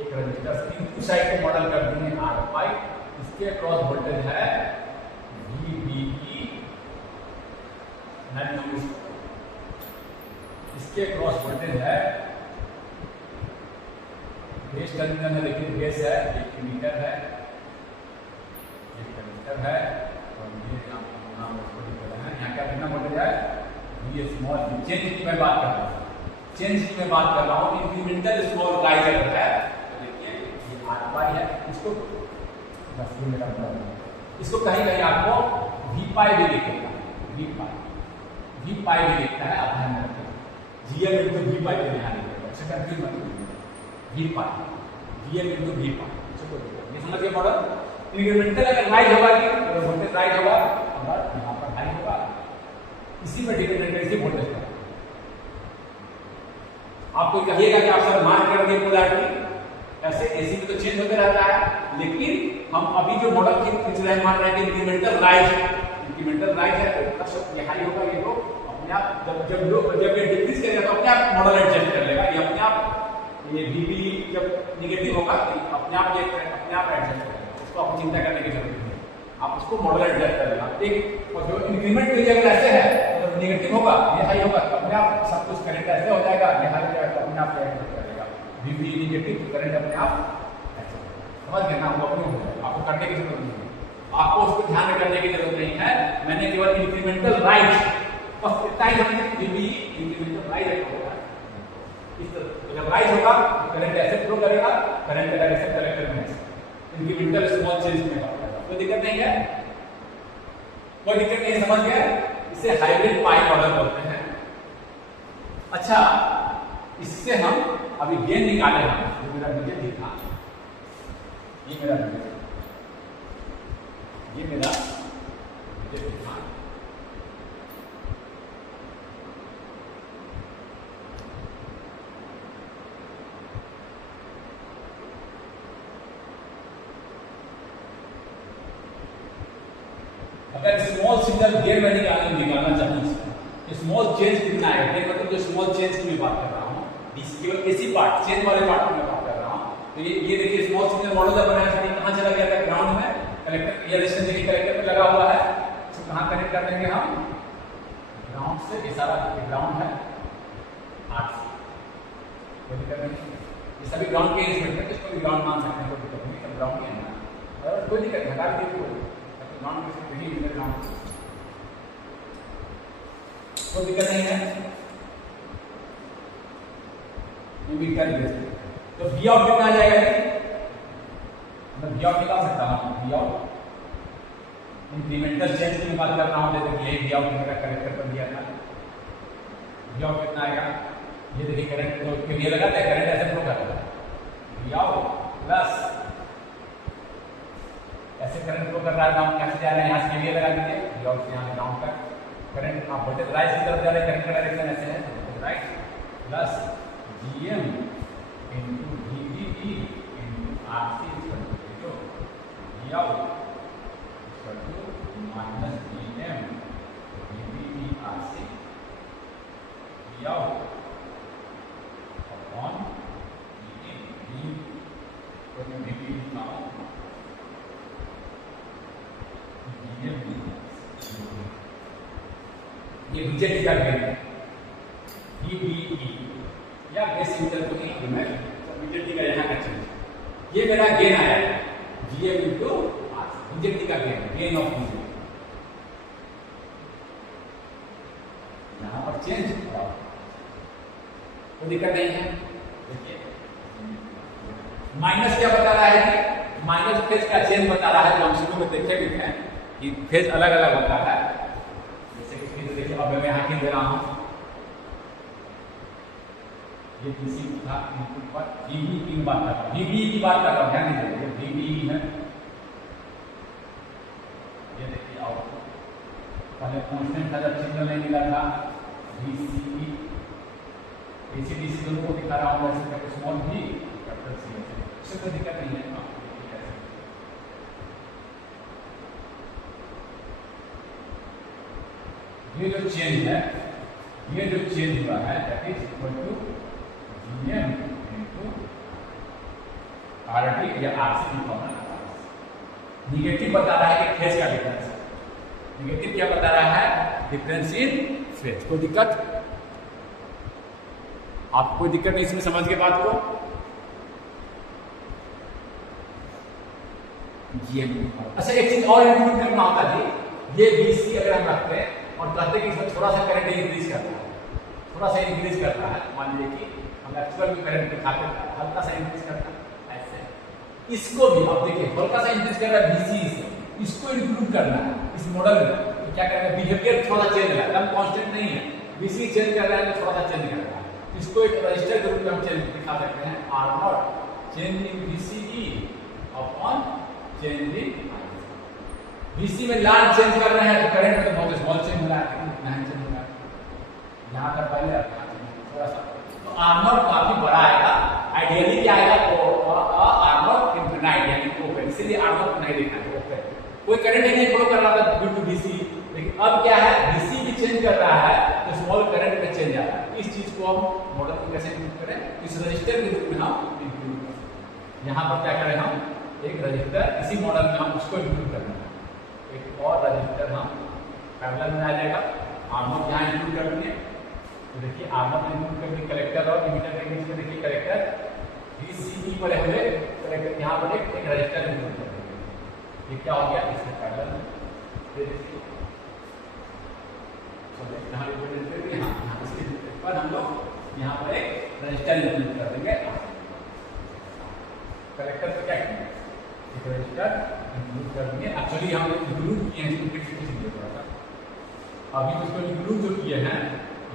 एक रजिस्टर इनपुट साइड को मॉडल कर दिए R5, इसके क्रॉस वोल्टेज है VBE, इसके क्रॉस वोल्टेज है बेस टर्मिनल में, देखिए बेस है, एक मीटर है, एक कनेक्टर है, और ये नाम उसको लिख रहे हैं, यहाँ क्या कितना वोल्टेज है, ये स्मॉल चेंज की मैं बात कर रहा हूँ, चेंज की मैं बात कर रहा हूँ, इंक्रीमेंटल स्मॉल राइजर है, तो देखिए ये R5 है, इसको बस ये मेरा मतलब है, इसको कहीं कहीं आपको V पाई भी लिखेगा, V पाई भी लिखता है, आप ध्यान रखिए, GM इनटू V पाई के ध्यान रखिएगा, इससे कंफ्यूज मत कीजिए, V पाई GM इनटू V पाई, चलो ये समझ गए मॉडल। इंक्रीमेंटल अगर राइज होगा कि वोल्टेज राइज होगा, अगर यहां पर हाई होगा, इसी पर डिपेंडेंट है, इसी वोल्टेज पर। आपको कहिएगा कि आप सर मान कर दिए पोलैरिटी, ऐसे एसी में तो चेंज होते रहता है, लेकिन हम अभी जो मॉडल खींच रहे हैं मान रहे हैं कि इंक्रीमेंटल राइज है, तो ये हाई होगा, ये तो अपने आप जब ये डिक्रीज करेगा तो अपने आप मॉडल एडजस्ट कर लेगा, ये अपने आप ये VB जब नेगेटिव होगा तो अपने आप एडजस्ट करेगा, उसको आपको चिंता करने की जरूरत नहीं है, आप उसको मॉडल एडजस्ट कर लेगा। एक और जो इंक्रीमेंट के लिए अगर ऐसे है तो नेगेटिव होगा, ये हाई होगा तो अपने आप सब कुछ करंट ऐसे हो जाएगा, ये हाई जाएगा तो अपने आप एडजस्ट करेगा, VB नेगेटिव करंट अपने आप ऐसे समझ गए ना, वो अपने हो जाएगा, आपको करने की जरूरत नहीं है, आपको उसको ध्यान में करने की जरूरत नहीं है, मैंने केवल इंक्रीमेंटल राइज बस इतना ही समझिए, VB इंक्रीमेंटल राइज होगा, इस तरह जब राइज होगा करंट ऐसे फ्लो करेगा, करंट का डायरेक्शन कलेक्टर में इंक्रीमेंटल स्मॉल चेंज में होगा, कोई दिक्कत नहीं है, कोई दिक्कत नहीं, समझ गए, इसे हाइब्रिड पाई मॉडल बोलते हैं। अच्छा, इससे हम अभी गेन निकाले हैं, जो मेरा वीडियो दिखा, ये मेरा वीडियो, ये मेरा वीडियो दिखा, अगर स्मॉल सिग्नल गेन में निकालना चाहूँ, स्मॉल चेंज कितना है, गेन मतलब जो स्मॉल चेंज की मैं बात कर रहा हूँ, केवल इसी पार्ट चेंज वाले पार्ट की मैं बात कर रहा हूँ, तो ये देखिए स्मॉल सिग्नल मॉडल जब बनाया था कहाँ चला गया था, ग्राउंड में, कलेक्टर ये रेजिस्टेंस देखिए कलेक्टर पे लगा हुआ है, तो कहाँ कनेक्ट कर देंगे हम, ग्राउंड से, ये सारा ग्राउंड है 8 से, कोई दिक्कत नहीं, ये सभी ग्राउंड के एलिमेंट है, इसको भी ग्राउंड मान सकते हैं, कोई दिक्कत नहीं, सब ग्राउंड ही है ना, और कोई दिक्कत नहीं, हटा दीजिए, ग्राउंड के साथ ही ग्राउंड, कोई दिक्कत नहीं है, ये भी कर दीजिए, तो V आउट कितना आ जाएगा, मैं V आउट निकाल सकता हूँ, V आउट इंक्रीमेंटल चेंज की बात कर रहा हूँ, जैसे कि यही V आउट मेरा कलेक्टर पर दिया था, V आउट कितना आएगा, ये देखिए करंट तो ये लगाते हैं, करंट ऐसे फ्लो करता है, V आउट प्लस ऐसे करंट फ्लो कर रहा है, ग्राउंड कैसे जा रहे हैं, यहाँ से ये लगा दीजिए, V आउट से यहाँ ग्राउंड तक करंट, आप वोल्टेज राइज की तरफ जा रहे हैं, करंट का डायरेक्शन ऐसे है, voltage rise plus GM into VBE into RC is equal to V out is equal to minus GM VBE V out upon V in. V now ये बीजेटी का गेन है VBE या base inter को नहीं मैं BJT का यहाँ का चीज ये मेरा गेन आया GM इनटू बीजेटी का गेन ऑफ बीजेटी यहाँ पर चेंज कोई दिक्कत नहीं है। देखिए माइनस क्या बता रहा है माइनस फेज का चेंज बता रहा है जो हम शुरू में देखे भी थे कि फेज अलग अलग होता है। जैसे कि देखिए अब मैं यहाँ खींच दे रहा हूँ ये किसी था इनपुट पर VBE की बात कर रहा हूँ VBE की बात कर रहा हूँ ध्यान दीजिए VBE है ये देखिए आउटपुट पहले कांस्टेंट था जब सिग्नल नहीं मिला था VCE AC DC दोनों को दिखा रहा हूँ ऐसे करके स्मॉल v कैपिटल C इससे कोई दिक्कत नहीं है। ये जो चेंज है ये जो चेंज हुआ है that is equal to GM into RT या RC की फॉर्मूला निगेटिव बता रहा है कि फेज का डिफरेंस निगेटिव क्या बता रहा है डिफरेंस इन फेज। कोई दिक्कत आपको कोई दिक्कत नहीं इसमें समझ के बात को GM अच्छा एक चीज और इंक्लूड करना होता जी ये BC अगर हम रखते हैं और कहते कि इसमें थोड़ा सा करंट इंक्रीज करता है थोड़ा सा इंक्रीज करता है मान लीजिए कि हम एक्चुअल में करंट दिखाते हैं हल्का सा इंक्रीज करता है ऐसे इसको भी आप देखिए हल्का सा इंक्रीज कर रहा है BC से इसको इंक्लूड करना है इस मॉडल में तो क्या करना है बिहेवियर थोड़ा चेंज है एकदम कांस्टेंट नहीं है BC चेंज कर रहा है तो थोड़ा सा चेंज कर रहा है इसको एक रजिस्टर के रूप में हम चेंज दिखा सकते हैं R0 change in VCE upon change in VC में लार्ज चेंज कर रहे हैं तो करंट में तो बहुत स्मॉल चेंज हो रहा है नहीं चेंज हो रहा है यहाँ पर पहले थोड़ा सा तो R0 काफी बड़ा आएगा आइडियली क्या आएगा तो R0 इनफिनाइट यानी ओपन इसलिए R0 को नहीं देखना है ओपन कोई करंट नहीं फ्लो कर रहा था ड्यू टू DC लेकिन अब क्या है DC भी चेंज कर रहा है तो स्मॉल करंट में चेंज आ रहा है इस चीज को हम मॉडल में कैसे इंक्लूड करें इस रजिस्टर के रूप में हम इंक्लूड करें यहाँ पर क्या करें हम एक रजिस्टर इसी मॉडल में हम उसको इंक्लूड करेंगे एक और रजिस्टर हम पैरेलल में आ जाएगा R0 यहाँ इंक्लूड कर दिए तो देखिए R0 में इंक्लूड कर दिए कलेक्टर और लिमिटर के बीच में देखिए कलेक्टर VCE पर हुए कलेक्टर यहाँ पर एक रजिस्टर इंक्लूड कर देंगे ये क्या हो गया इसमें पैरेलल में फिर देखिए यहाँ इसके पर हम लोग यहाँ पर एक रजिस्टर इंक्लूड कर देंगे कलेक्टर पर क्या करेंगे एक रजिस्टर इंक्लूड कर देंगे एक्चुअली हम लोग इंक्लूड किए हैं इसको फिक्स किसी थोड़ा सा अभी इसको इंक्लूड जो किए हैं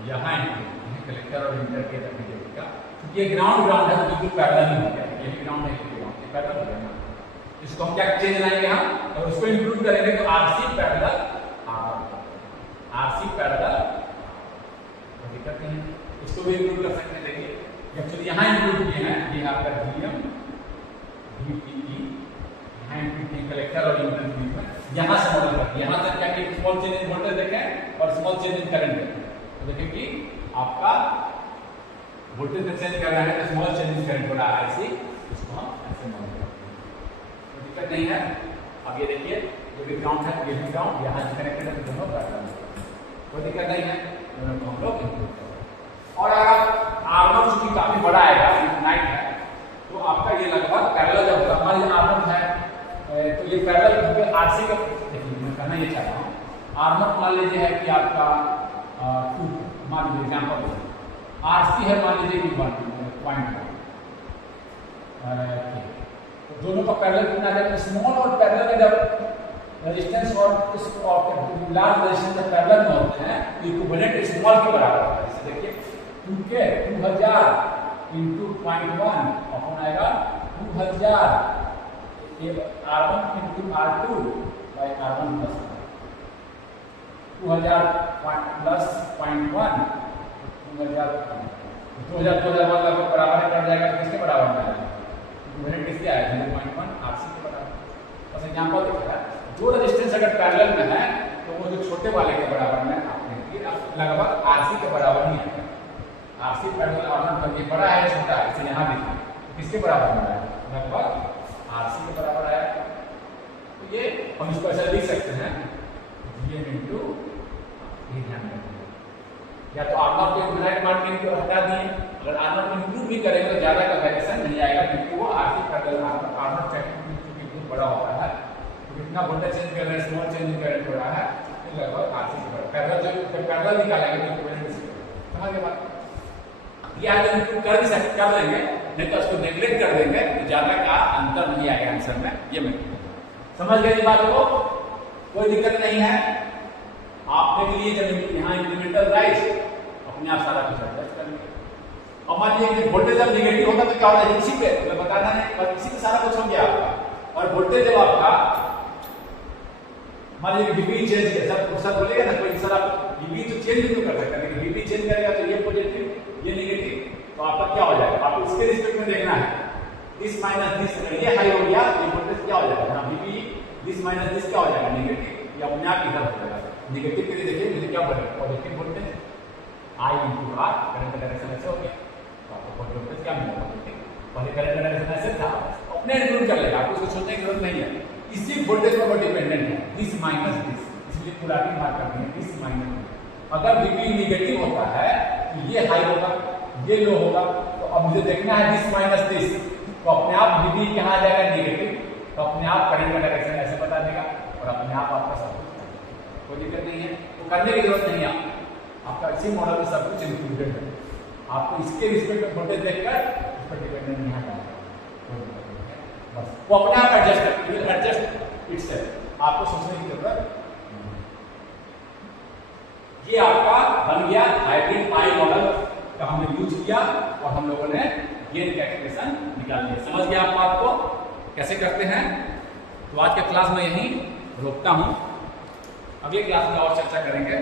यहाँ इंक्लूड कलेक्टर और इंटर के बीजेपी का क्योंकि ये ग्राउंड है तो बिल्कुल पैरेलल ही हो गया ये ग्राउंड है ग्राउंड ये पैरेलल हो गया ना इसको हम क्या चेंज लाएंगे हम और उसको इंक्लूड करेंगे तो RC पैरेलल RC पैरेलल दिक्कत नहीं है इसको भी इंक्लूड कर सकते हैं देखिए एक्चुअली यहाँ इंक्लूड किए हैं ये आपका GM VPE यहाँ इंक्लूड कलेक्टर और इंटर के बीच में यहाँ से मॉडल करके यहाँ तक क्या कि स्मॉल चेंज इन वोल्टेज देखें और स्मॉल चेंज इन करंट देखें तो देखिए कि आपका वोल्टेज में चेंज कर रहा है तो स्मॉल चेंज इन करंट हो रहा है ऐसे इसको हम ऐसे मॉडल करते हैं तो दिक्कत नहीं है। अब ये देखिए ये भी ग्राउंड है ये भी ग्राउंड यहाँ से कनेक्टेड है तो दोनों पैरेलल कोई दिक्कत नहीं है दोनों को हम लोग इंक्लूड करें और अगर R0 चूंकि काफी बड़ा आएगा इनफिनाइट है तो आपका ये लगभग पैरेलल जब होगा मान लीजिए R0 है तो ये पैरेलल क्योंकि RC का देखिए मैं कहना ये चाह रहा हूँ R0 मान लीजिए है कि आपका 2 मान लीजिए एग्जाम्पल RC है मान लीजिए कि 1.1 तो दोनों का पैरेलल कितना है स्मॉल और पैरेलल में जब रेजिस्टेंस और लार्ज रेजिस्टेंस जब पैरेलल में होते हैं तो इक्विवेलेंट स्मॉल के बराबर होता है। जैसे देखिए 2K 2000 इंटू 0.1 अपन आएगा 2000 R1 into R2 by R1 plus 2000 plus 0.1 2000 लगभग बराबर कर जाएगा किसके बराबर में आएगा इक्विवेलेंट किसके आएगा 0.1 RC के बराबर। बस एग्जांपल देखिए दो रेजिस्टेंस अगर पैरेलल में है तो वो जो छोटे वाले के बराबर में आपने लगभग RC के बराबर ही है आरसी पैरेलल आर नॉट बल्कि बड़ा है छोटा है, इसे यहाँ देखना किसके बराबर बना है, लगभग आरसी के बराबर है। तो ये हम इसको ऐसा लिख सकते हैं Vn इंटू, ये ध्यान रखिए, या तो आर नॉट को इनफिनिट मान के इनको हटा दिए, अगर आर नॉट इंक्लूड भी करेंगे तो ज्यादा का वेरिएशन नहीं आएगा, क्योंकि वो आरसी पैरेलल आर नॉट चूंकि बहुत बड़ा होता है, तो कितना वोल्टेज चेंज कर रहे हैं, स्मॉल चेंज करंट हो रहा है, लगभग आरसी के बराबर। पैरेलल जो पैरेलल निकालेंगे तो इक्विवेलेंट समझ गए बात। या तो इनको कर भी सकते, कर लेंगे, नहीं तो उसको नेग्लेक्ट कर देंगे तो ज्यादा का अंतर नहीं आएगा आंसर में। ये मैं समझ गए इस बात को, कोई दिक्कत नहीं है। आपके लिए जब यहाँ इंक्रीमेंटल राइज अपने आप सारा कुछ एडजस्ट करेंगे। और मान लीजिए वोल्टेज जब निगेटिव होगा तो क्या होता है, इसी पे मैं बताना है, और इसी पे सारा कुछ हो गया आपका। और वोल्टेज जब आपका मान लीजिए बीबी चेंज किया, सब बोलेगा ना कोई सर आप बीबी तो चेंज नहीं कर सकते, लेकिन बीबी चेंज करेगा तो ये पॉजिटिव ये नेगेटिव, तो आपका क्या हो जाएगा, आपको इसके रिस्पेक्ट में देखना है। दिस माइनस दिस, अगर ये हाई हो गया ये वोल्टेज क्या हो जाएगा, हाँ बीबी दिस माइनस दिस क्या हो जाएगा, नेगेटिव, ये अपने आप इधर हो जाएगा। नेगेटिव के लिए देखिए मुझे क्या बनेगा, positive voltage I into R, current का डायरेक्शन ऐसे हो गया, तो आपको वोल्टेज क्या मिलेगा, पॉजिटिव। पहले करंट का डायरेक्शन ऐसे था, अपने इंक्लूड कर लेगा, आपको उसको सोचने की जरूरत नहीं है, इसी वोल्टेज पर डिपेंडेंट है, दिस माइनस दिस, इसलिए पोलैरिटी मार्क करनी है, दिस माइनस दिस। अगर बीबी नेगेटिव होता है तो ये हाई होगा ये लो होगा, तो अब मुझे देखना है दिस माइनस दिस, तो अपने आप बीबी कहाँ आ जाएगा नेगेटिव, तो अपने आप करंट का डायरेक्शन ऐसे बता देगा और अपने आप आपका सब कुछ, कोई दिक्कत नहीं है, तो करने की जरूरत नहीं है, आपका इसी मॉडल में सब कुछ इंक्लूडेड है। आपको इसके रिस्पेक्ट में वोल्टेज देखकर इस पर डिपेंडेंट नहीं है, बस वो अपने आप एडजस्ट इटसेल्फ, आपको सोचने की जरूरत। ये आपका बन गया हाइब्रिड पाई मॉडल का हमने यूज किया और हम लोगों ने गेन का एक्सप्रेशन निकाल लिया। समझ गया आप बात को कैसे करते हैं। तो आज के क्लास में यही रोकता हूं, अगले क्लास में और चर्चा करेंगे।